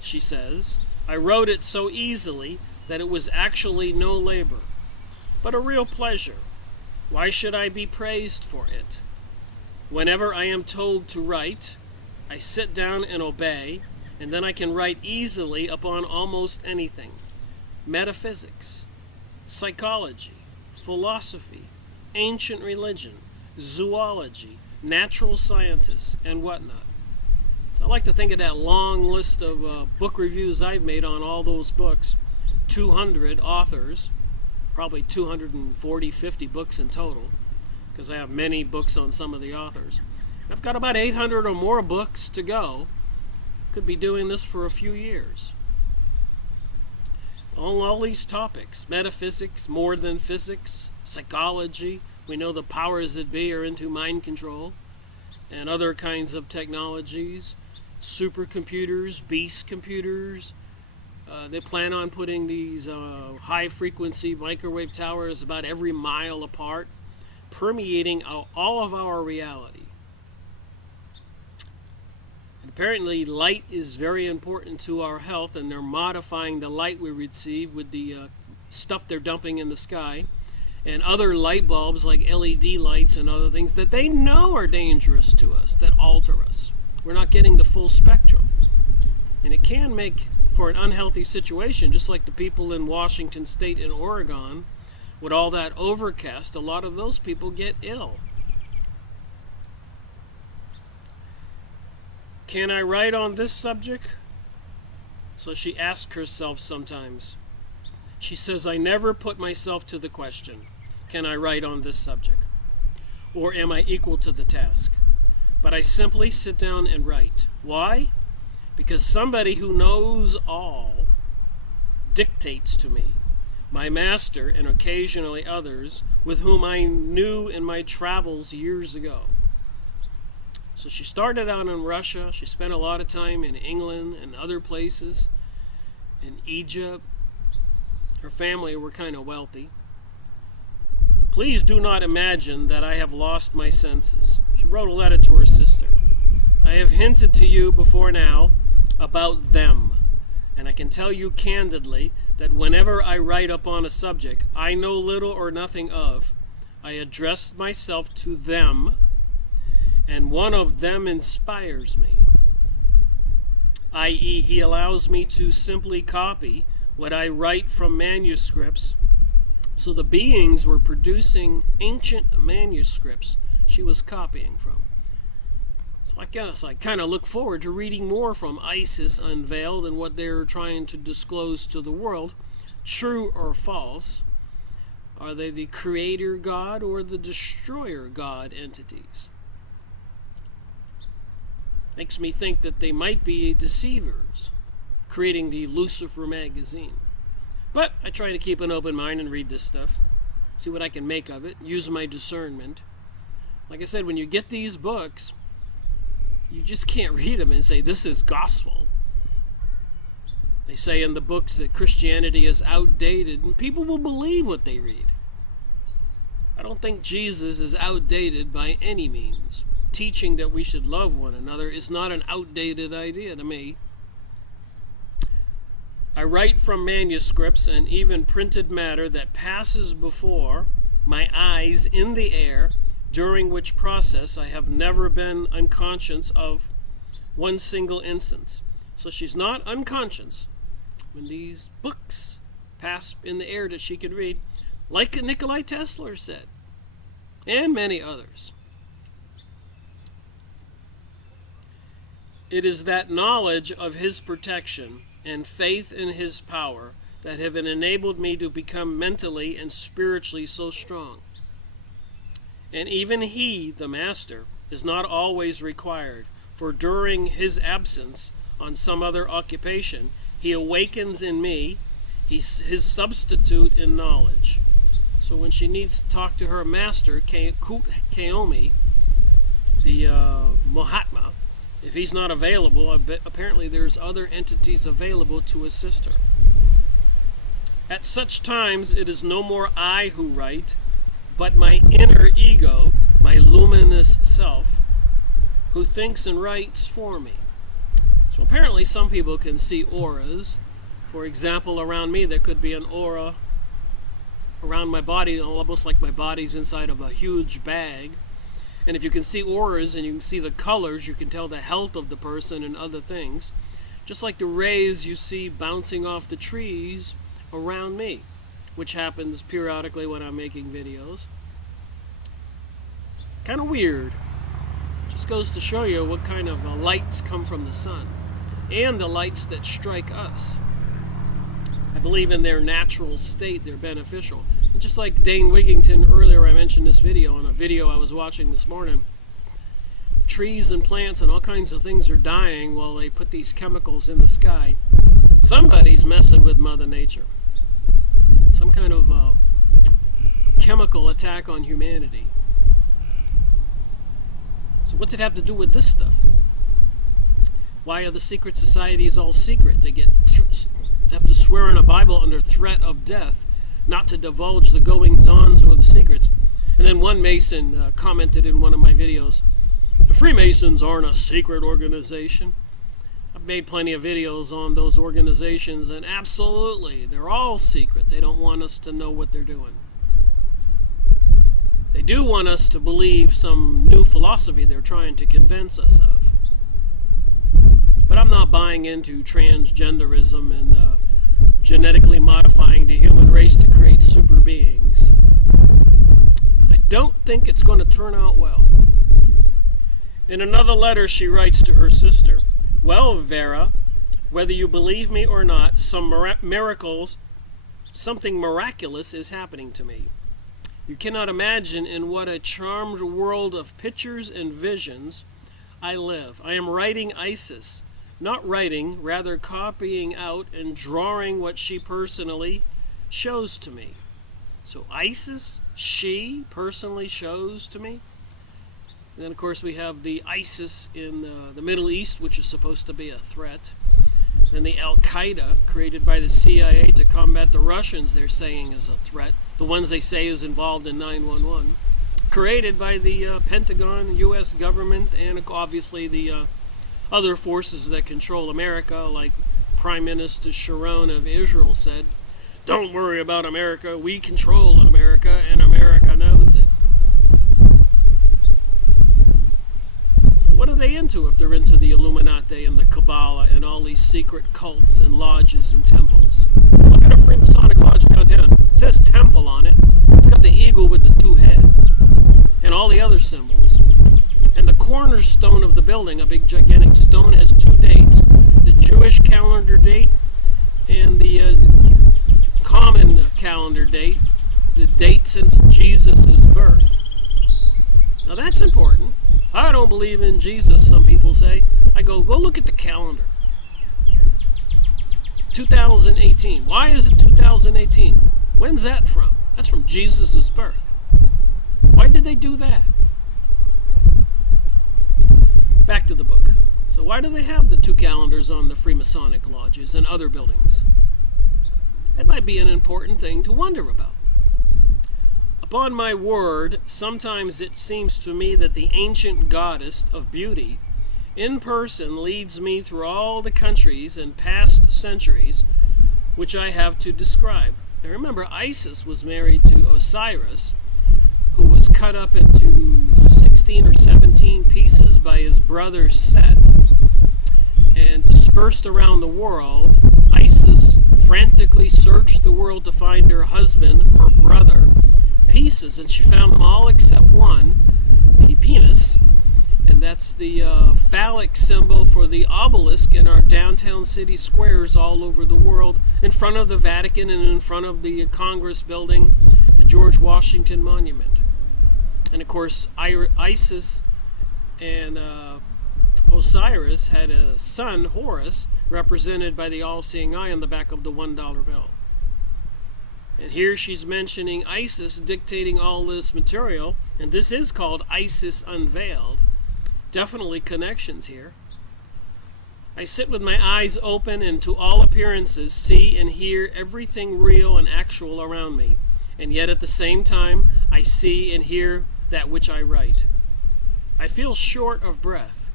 she says, "I wrote it so easily that it was actually no labor, but a real pleasure. Why should I be praised for it? Whenever I am told to write, I sit down and obey, and then I can write easily upon almost anything. Metaphysics, psychology, philosophy, ancient religion, zoology, natural scientists, and whatnot." So I like to think of that long list of book reviews I've made on all those books, 200 authors, probably 240, 50 books in total, because I have many books on some of the authors. I've got about 800 or more books to go. Could be doing this for a few years. On all these topics, metaphysics, more than physics, psychology. We know the powers that be are into mind control, and other kinds of technologies, supercomputers, beast computers. They plan on putting these high-frequency microwave towers about every mile apart, permeating all of our reality. And apparently, light is very important to our health, and they're modifying the light we receive with the stuff they're dumping in the sky. and other light bulbs like LED lights and other things that they know are dangerous to us, that alter us. We're not getting the full spectrum. And it can make for an unhealthy situation, just like the people in Washington State and Oregon, with all that overcast, a lot of those people get ill. Can I write on this subject? So she asks herself sometimes. She says, I never put myself to the question, can I write on this subject? Or am I equal to the task? But I simply sit down and write. Why? Because somebody who knows all dictates to me, my master and occasionally others with whom I knew in my travels years ago. So she started out in Russia. She spent a lot of time in England and other places, in Egypt. Her family were kind of wealthy. Please do not imagine that I have lost my senses. She wrote a letter to her sister. I have hinted to you before now about them, and I can tell you candidly that whenever I write upon a subject I know little or nothing of, I address myself to them, and one of them inspires me, i.e., he allows me to simply copy what I write from manuscripts. So the beings were producing ancient manuscripts she was copying from. So I guess I kind of look forward to reading more from ISIS Unveiled and what they're trying to disclose to the world. True or false? Are they the creator God or the destroyer God entities? Makes me think that they might be deceivers, creating the Lucifer magazine. But I try to keep an open mind and read this stuff, see what I can make of it, use my discernment. Like I said, when you get these books, you just can't read them and say, this is gospel. They say in the books that Christianity is outdated, and people will believe what they read. I don't think Jesus is outdated by any means. Teaching that we should love one another is not an outdated idea to me. I write from manuscripts and even printed matter that passes before my eyes in the air, during which process I have never been unconscious of one single instance. So she's not unconscious when these books pass in the air that she could read, like Nikolai Tesla said, and many others. It is that knowledge of his protection and faith in his power that have enabled me to become mentally and spiritually so strong. And even he, the master, is not always required, for during his absence on some other occupation, he awakens in me his substitute in knowledge. So when she needs to talk to her master, Kaomi, the Mahatma, if he's not available, apparently there's other entities available to assist her. At such times, it is no more I who write, but my inner ego, my luminous self, who thinks and writes for me. So apparently some people can see auras. For example, around me there could be an aura around my body, almost like my body's inside of a huge bag. And if you can see auras and you can see the colors, you can tell the health of the person and other things. Just like the rays you see bouncing off the trees around me, which happens periodically when I'm making videos. Kind of weird. Just goes to show you what kind of lights come from the sun and the lights that strike us. I believe in their natural state, they're beneficial. Just like Dane Wigington, earlier I mentioned this video on a video I was watching this morning. Trees and plants and all kinds of things are dying while they put these chemicals in the sky. Somebody's messing with Mother Nature. Some kind of chemical attack on humanity. So what's it have to do with this stuff? Why are the secret societies all secret? They have to swear in a Bible under threat of death not to divulge the goings-ons or the secrets. And then one Mason commented in one of my videos, the Freemasons aren't a secret organization. I've made plenty of videos on those organizations, and absolutely, they're all secret. They don't want us to know what they're doing. They do want us to believe some new philosophy they're trying to convince us of. But I'm not buying into transgenderism and genetically modifying the human race to create super beings. I don't think it's going to turn out well. In another letter she writes to her sister, "Well, Vera, whether you believe me or not, something miraculous is happening to me. You cannot imagine in what a charmed world of pictures and visions I live. I am writing Isis, not writing, rather copying out and drawing what she personally shows to me." So Isis, she personally shows to me. And then, of course, we have the ISIS in the Middle East, which is supposed to be a threat. And the Al-Qaeda, created by the CIA to combat the Russians, they're saying is a threat. The ones they say is involved in 9/11. Created by the Pentagon, U.S. government, and obviously the other forces that control America, like Prime Minister Sharon of Israel said, "Don't worry about America, we control America, and America knows it." So what are they into if they're into the Illuminati and the Kabbalah and all these secret cults and lodges and temples? Look at a Freemasonic lodge downtown. It says temple on it. It's got the eagle with the 2 heads and all the other symbols. And the cornerstone of the building, a big gigantic stone, has 2 dates. The Jewish calendar date and the common calendar date, the date since Jesus' birth. Now that's important. I don't believe in Jesus, some people say. I go look at the calendar. 2018. Why is it 2018? When's that from? That's from Jesus' birth. Why did they do that? Back to the book. So why do they have the 2 calendars on the Freemasonic lodges and other buildings? That might be an important thing to wonder about. Upon my word, sometimes it seems to me that the ancient goddess of beauty in person leads me through all the countries and past centuries which I have to describe. Now remember, Isis was married to Osiris, who was cut up into 16 or 17 pieces by his brother Set and dispersed around the world. Isis frantically searched the world to find her husband, her brother, pieces, and she found them all except one, the penis, and that's the phallic symbol for the obelisk in our downtown city squares all over the world, in front of the Vatican and in front of the Congress building, the George Washington Monument. And of course, Isis and Osiris had a son, Horus, represented by the all-seeing eye on the back of the $1 bill. And here she's mentioning Isis dictating all this material, and this is called Isis Unveiled. Definitely connections here. I sit with my eyes open and to all appearances see and hear everything real and actual around me, and yet at the same time I see and hear that which I write. I feel short of breath.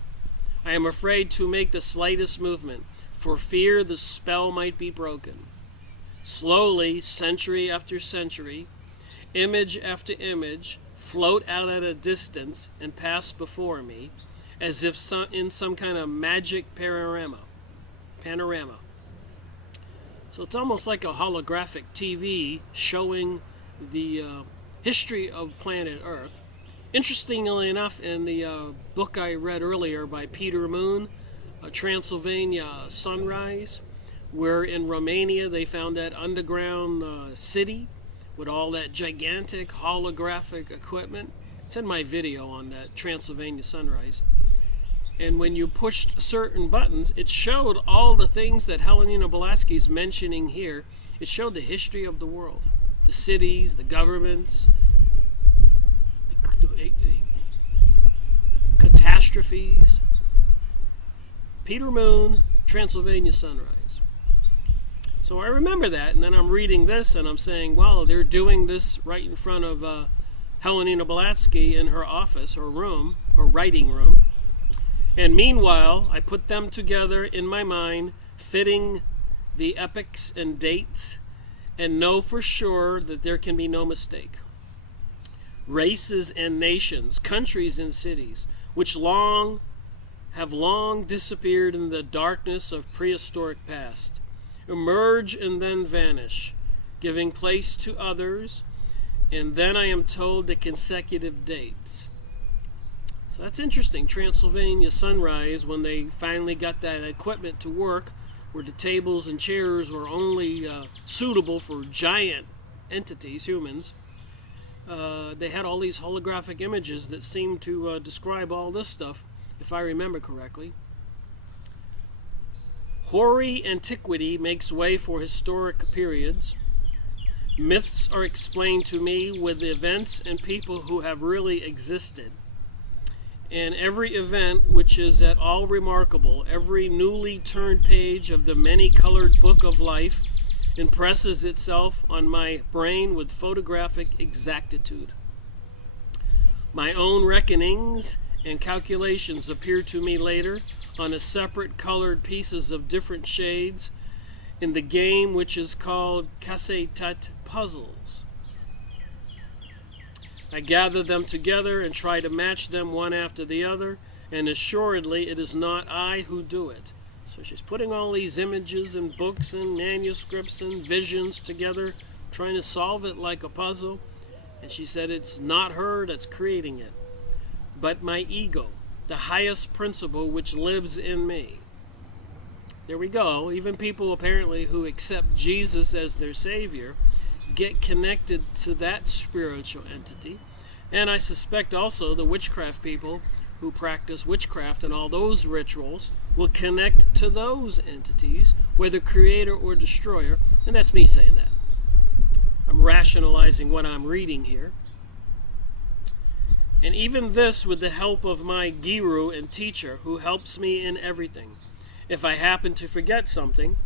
I am afraid to make the slightest movement, for fear the spell might be broken. Slowly, century after century, image after image float out at a distance and pass before me, as if in some kind of magic panorama. So it's almost like a holographic TV showing the history of planet Earth. Interestingly enough, in the book I read earlier by Peter Moon, Transylvania Sunrise, where in Romania they found that underground city with all that gigantic holographic equipment. It's in my video on that Transylvania Sunrise. And when you pushed certain buttons, it showed all the things that Helena Blavatsky is mentioning here. It showed the history of the world, the cities, the governments, the catastrophes. Peter Moon, Transylvania Sunrise. So I remember that, and then I'm reading this, and I'm saying, wow, they're doing this right in front of Helena Blavatsky in her office or room, or writing room. And meanwhile, I put them together in my mind, fitting the epochs and dates, and know for sure that there can be no mistake. races and nations, countries and cities, which have long disappeared in the darkness of prehistoric past, emerge and then vanish, giving place to others, and then I am told the consecutive dates. So that's interesting. Transylvania Sunrise, when they finally got that equipment to work, where the tables and chairs were only suitable for giant entities, humans, they had all these holographic images that seemed to describe all this stuff, if I remember correctly. Hoary antiquity makes way for historic periods. Myths are explained to me with events and people who have really existed. And every event which is at all remarkable, every newly turned page of the many-colored book of life, impresses itself on my brain with photographic exactitude. My own reckonings and calculations appear to me later on a separate colored pieces of different shades in the game which is called casse-tête puzzles. I gather them together and try to match them one after the other, and assuredly it is not I who do it. So she's putting all these images and books and manuscripts and visions together, trying to solve it like a puzzle, and she said it's not her that's creating it, but my ego, the highest principle which lives in me. There we go. Even people apparently who accept Jesus as their Savior get connected to that spiritual entity. And I suspect also the witchcraft people who practice witchcraft and all those rituals will connect to those entities, whether creator or destroyer. And that's me saying that. I'm rationalizing what I'm reading here. And even this with the help of my guru and teacher who helps me in everything. If I happen to forget something,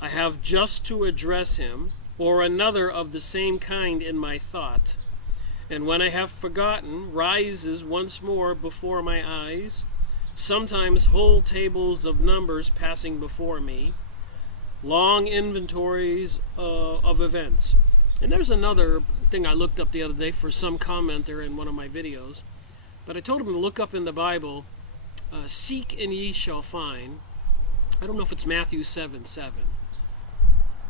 I have just to address him or another of the same kind in my thought, and when I have forgotten, rises once more before my eyes, sometimes whole tables of numbers passing before me, long inventories of events. And there's another thing I looked up the other day for some commenter in one of my videos, but I told him to look up in the Bible, seek and ye shall find. I don't know if it's Matthew 7:7.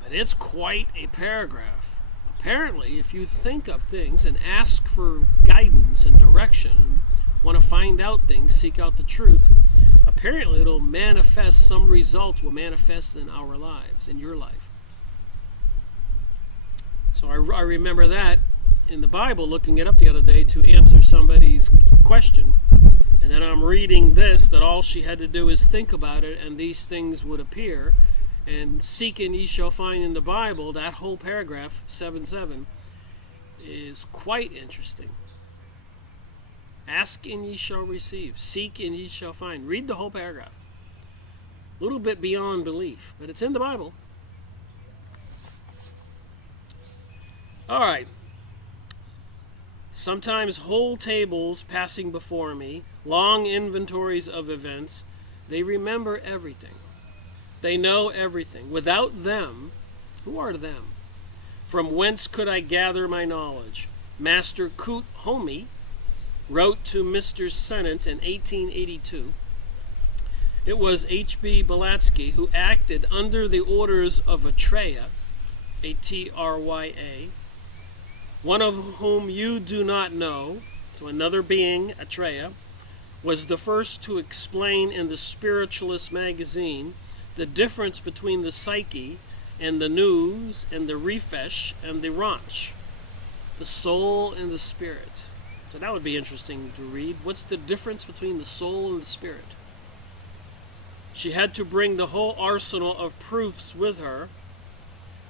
But it's quite a paragraph. Apparently, if you think of things and ask for guidance and direction, and want to find out things, seek out the truth, apparently it'll manifest, some results will manifest in our lives, in your life. So I remember that in the Bible, looking it up the other day to answer somebody's question. And then I'm reading this, that all she had to do is think about it and these things would appear. And seek and ye shall find in the Bible, that whole paragraph, 7:7, is quite interesting. Ask and ye shall receive. Seek and ye shall find. Read the whole paragraph. A little bit beyond belief, but it's in the Bible. All right. Sometimes whole tables passing before me, long inventories of events, they remember everything. They know everything. Without them, who are them? From whence could I gather my knowledge? Master Kut Homi wrote to Mr. Sennett in 1882. It was H.B. Blavatsky who acted under the orders of Atraya, A-T-R-Y-A, one of whom you do not know, so another being, Atraya, was the first to explain in the Spiritualist magazine the difference between the psyche and the news and the refesh and the ranch, the soul and the spirit. So that would be interesting to read. What's the difference between the soul and the spirit? She had to bring the whole arsenal of proofs with her,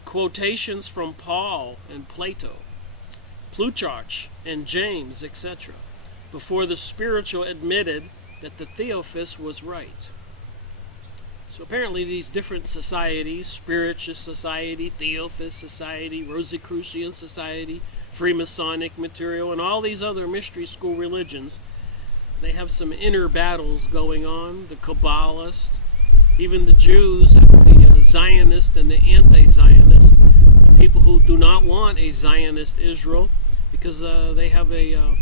quotations from Paul and Plato, Plutarch and James, etc., before the spiritual admitted that the Theophist was right. So apparently these different societies, Spiritist Society, Theophist Society, Rosicrucian Society, Freemasonic material, and all these other mystery school religions, they have some inner battles going on. The Kabbalists, even the Jews, the Zionist and the anti-Zionist, the people who do not want a Zionist Israel, because they have a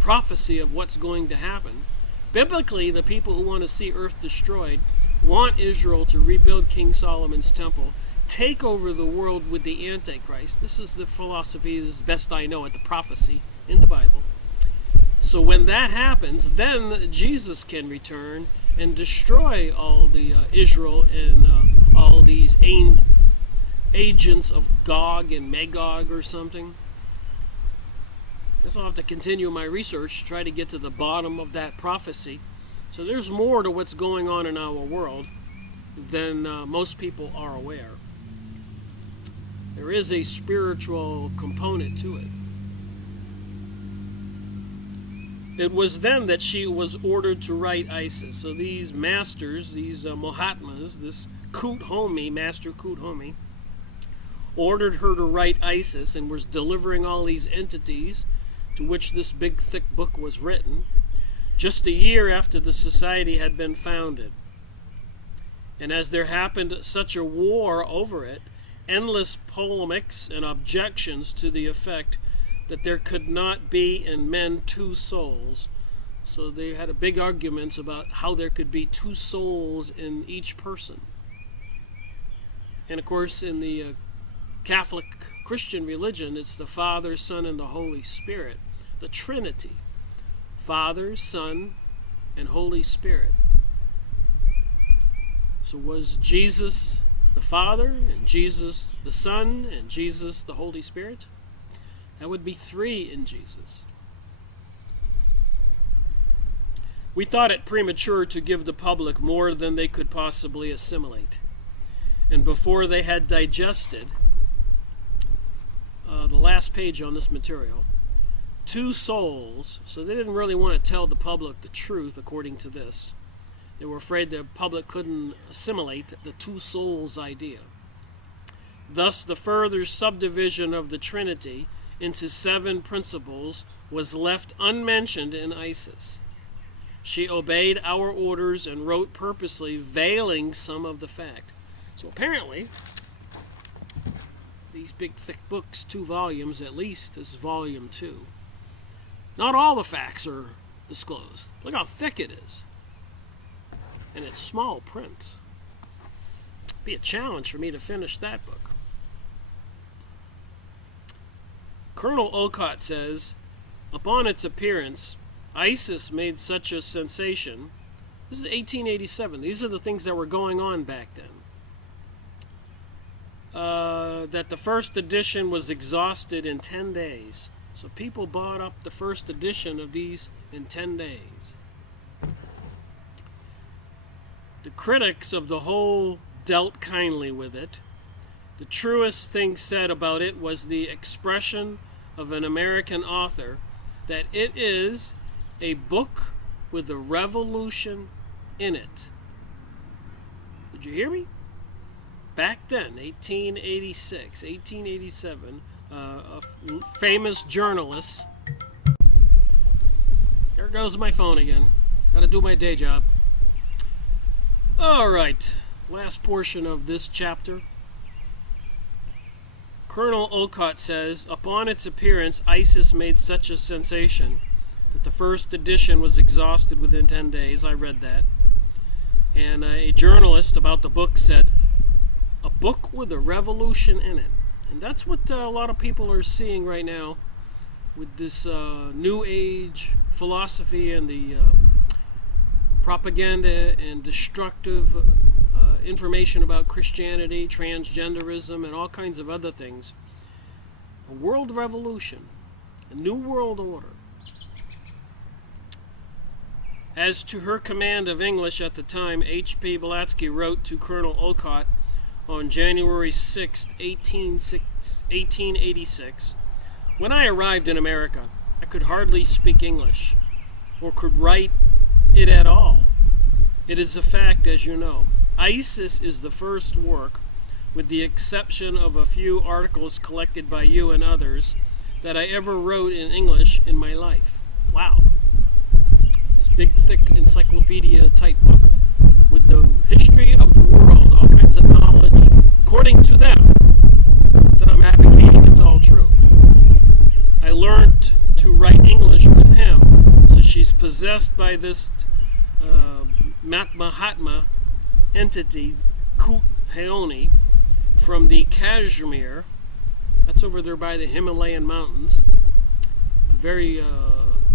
prophecy of what's going to happen. Biblically, the people who want to see earth destroyed want Israel to rebuild King Solomon's temple, take over the world with the Antichrist. This is the philosophy, as best I know it, the prophecy in the Bible. So when that happens, then Jesus can return and destroy all the Israel and all these agents of Gog and Magog or something. Guess I'll have to continue my research to try to get to the bottom of that prophecy. So there's more to what's going on in our world than most people are aware. There is a spiritual component to it. It was then that she was ordered to write Isis. So these masters, these Mahatmas, this Kut-Homi, Master Kut-Homi, ordered her to write Isis and was delivering all these entities to which this big thick book was written, just a year after the society had been founded. And as there happened such a war over it, endless polemics and objections to the effect that there could not be in men two souls. So they had a big arguments about how there could be two souls in each person. And of course, in the Catholic Christian religion, it's the Father, Son, and the Holy Spirit, the Trinity. Father, Son, and Holy Spirit. So was Jesus the Father, and Jesus the Son, and Jesus the Holy Spirit? That would be three in Jesus. We thought it premature to give the public more than they could possibly assimilate. And before they had digested the last page on this material, two souls, so they didn't really want to tell the public the truth according to this. They were afraid the public couldn't assimilate the two souls idea. Thus, the further subdivision of the Trinity into 7 principles was left unmentioned in Isis. She obeyed our orders and wrote purposely, veiling some of the fact. So apparently, these big thick books, 2 volumes at least, is volume 2. Not all the facts are disclosed. Look how thick it is. And it's small print. It'd be a challenge for me to finish that book. Colonel Olcott says, upon its appearance, Isis made such a sensation. This is 1887. These are the things that were going on back then. That the first edition was exhausted in 10 days. So people bought up the first edition of these in 10 days. The critics of the whole dealt kindly with it. The truest thing said about it was the expression of an American author that it is a book with a revolution in it. Did you hear me? Back then, 1886, 1887, a famous journalist. There goes my phone again. Gotta do my day job. All right, last portion of this chapter. Colonel Olcott says, upon its appearance, Isis made such a sensation that the first edition was exhausted within 10 days. I read that. And a journalist about the book said, a book with a revolution in it. And that's what a lot of people are seeing right now with this New Age philosophy and the propaganda and destructive information about Christianity, transgenderism, and all kinds of other things. A world revolution, a new world order. As to her command of English at the time, H.P. Blavatsky wrote to Colonel Olcott on January 6, 1886, when I arrived in America, I could hardly speak English, or could write it at all. It is a fact, as you know. Isis is the first work, with the exception of a few articles collected by you and others, that I ever wrote in English in my life. Wow. This big, thick encyclopedia type book with the history of the world, all kinds of knowledge, according to them, that I'm advocating it's all true. learned to write English with him. So she's possessed by this Mahatma entity, Kut Heoni, from the Kashmir. That's over there by the Himalayan mountains. A very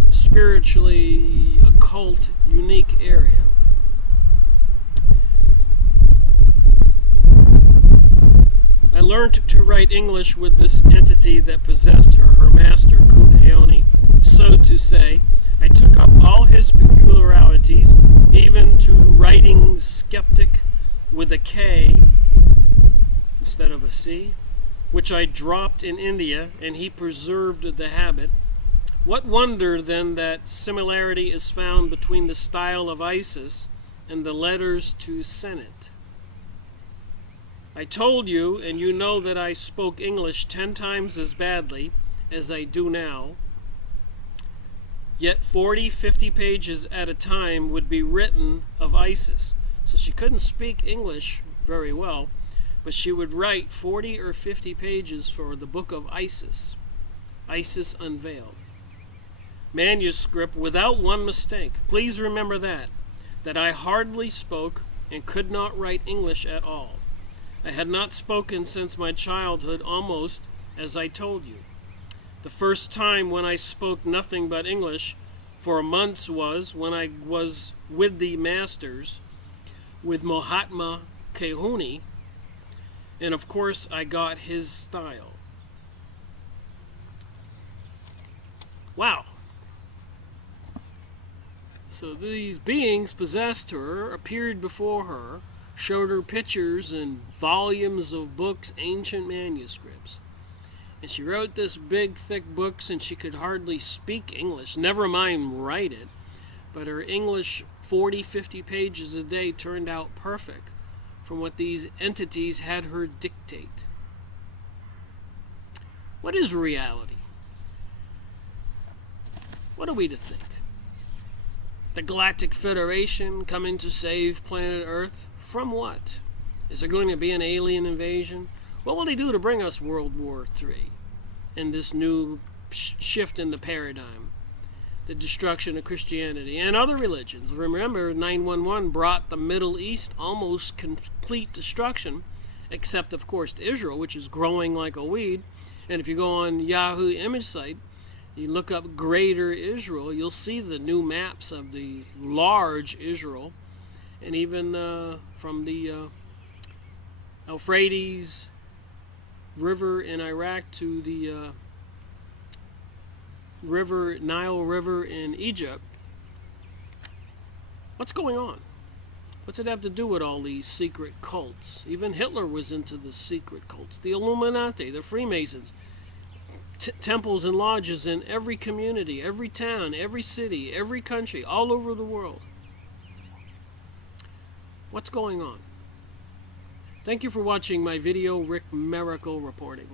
spiritually occult, unique area. I learned to write English with this entity that possessed her, her master, Kut Heoni. So to say, I took up all his peculiarities, even to writing skeptic with a K instead of a C, which I dropped in India, and he preserved the habit. What wonder, then, that similarity is found between the style of Isis and the letters to Senate. I told you, and you know, that I spoke English 10 times as badly as I do now, yet 40, 50 pages at a time would be written of Isis. So she couldn't speak English very well, but she would write 40 or 50 pages for the book of Isis, Isis Unveiled. Manuscript without one mistake. Please remember that I hardly spoke and could not write English at all. I had not spoken since my childhood, almost, as I told you. The first time when I spoke nothing but English for months was when I was with the masters, with Mahatma Kehuni, and of course I got his style. Wow. So these beings possessed her, appeared before her, showed her pictures and volumes of books, ancient manuscripts. And she wrote this big, thick books, and she could hardly speak English, never mind write it. But her English 40, 50 pages a day turned out perfect from what these entities had her dictate. What is reality? What are we to think? The Galactic Federation coming to save planet Earth? From what? Is there going to be an alien invasion? What will they do to bring us World War III and this new shift in the paradigm? The destruction of Christianity and other religions. Remember, 911 brought the Middle East almost complete destruction, except, of course, to Israel, which is growing like a weed. And if you go on Yahoo image site, you look up Greater Israel, you'll see the new maps of the large Israel, and even from the Euphrates River in Iraq to the Nile River in Egypt. What's going on? What's it have to do with all these secret cults? Even Hitler was into the secret cults. The Illuminati, the Freemasons. Temples and lodges in every community, every town, every city, every country, all over the world. What's going on? Thank you for watching my video, Rick Miracle Reporting.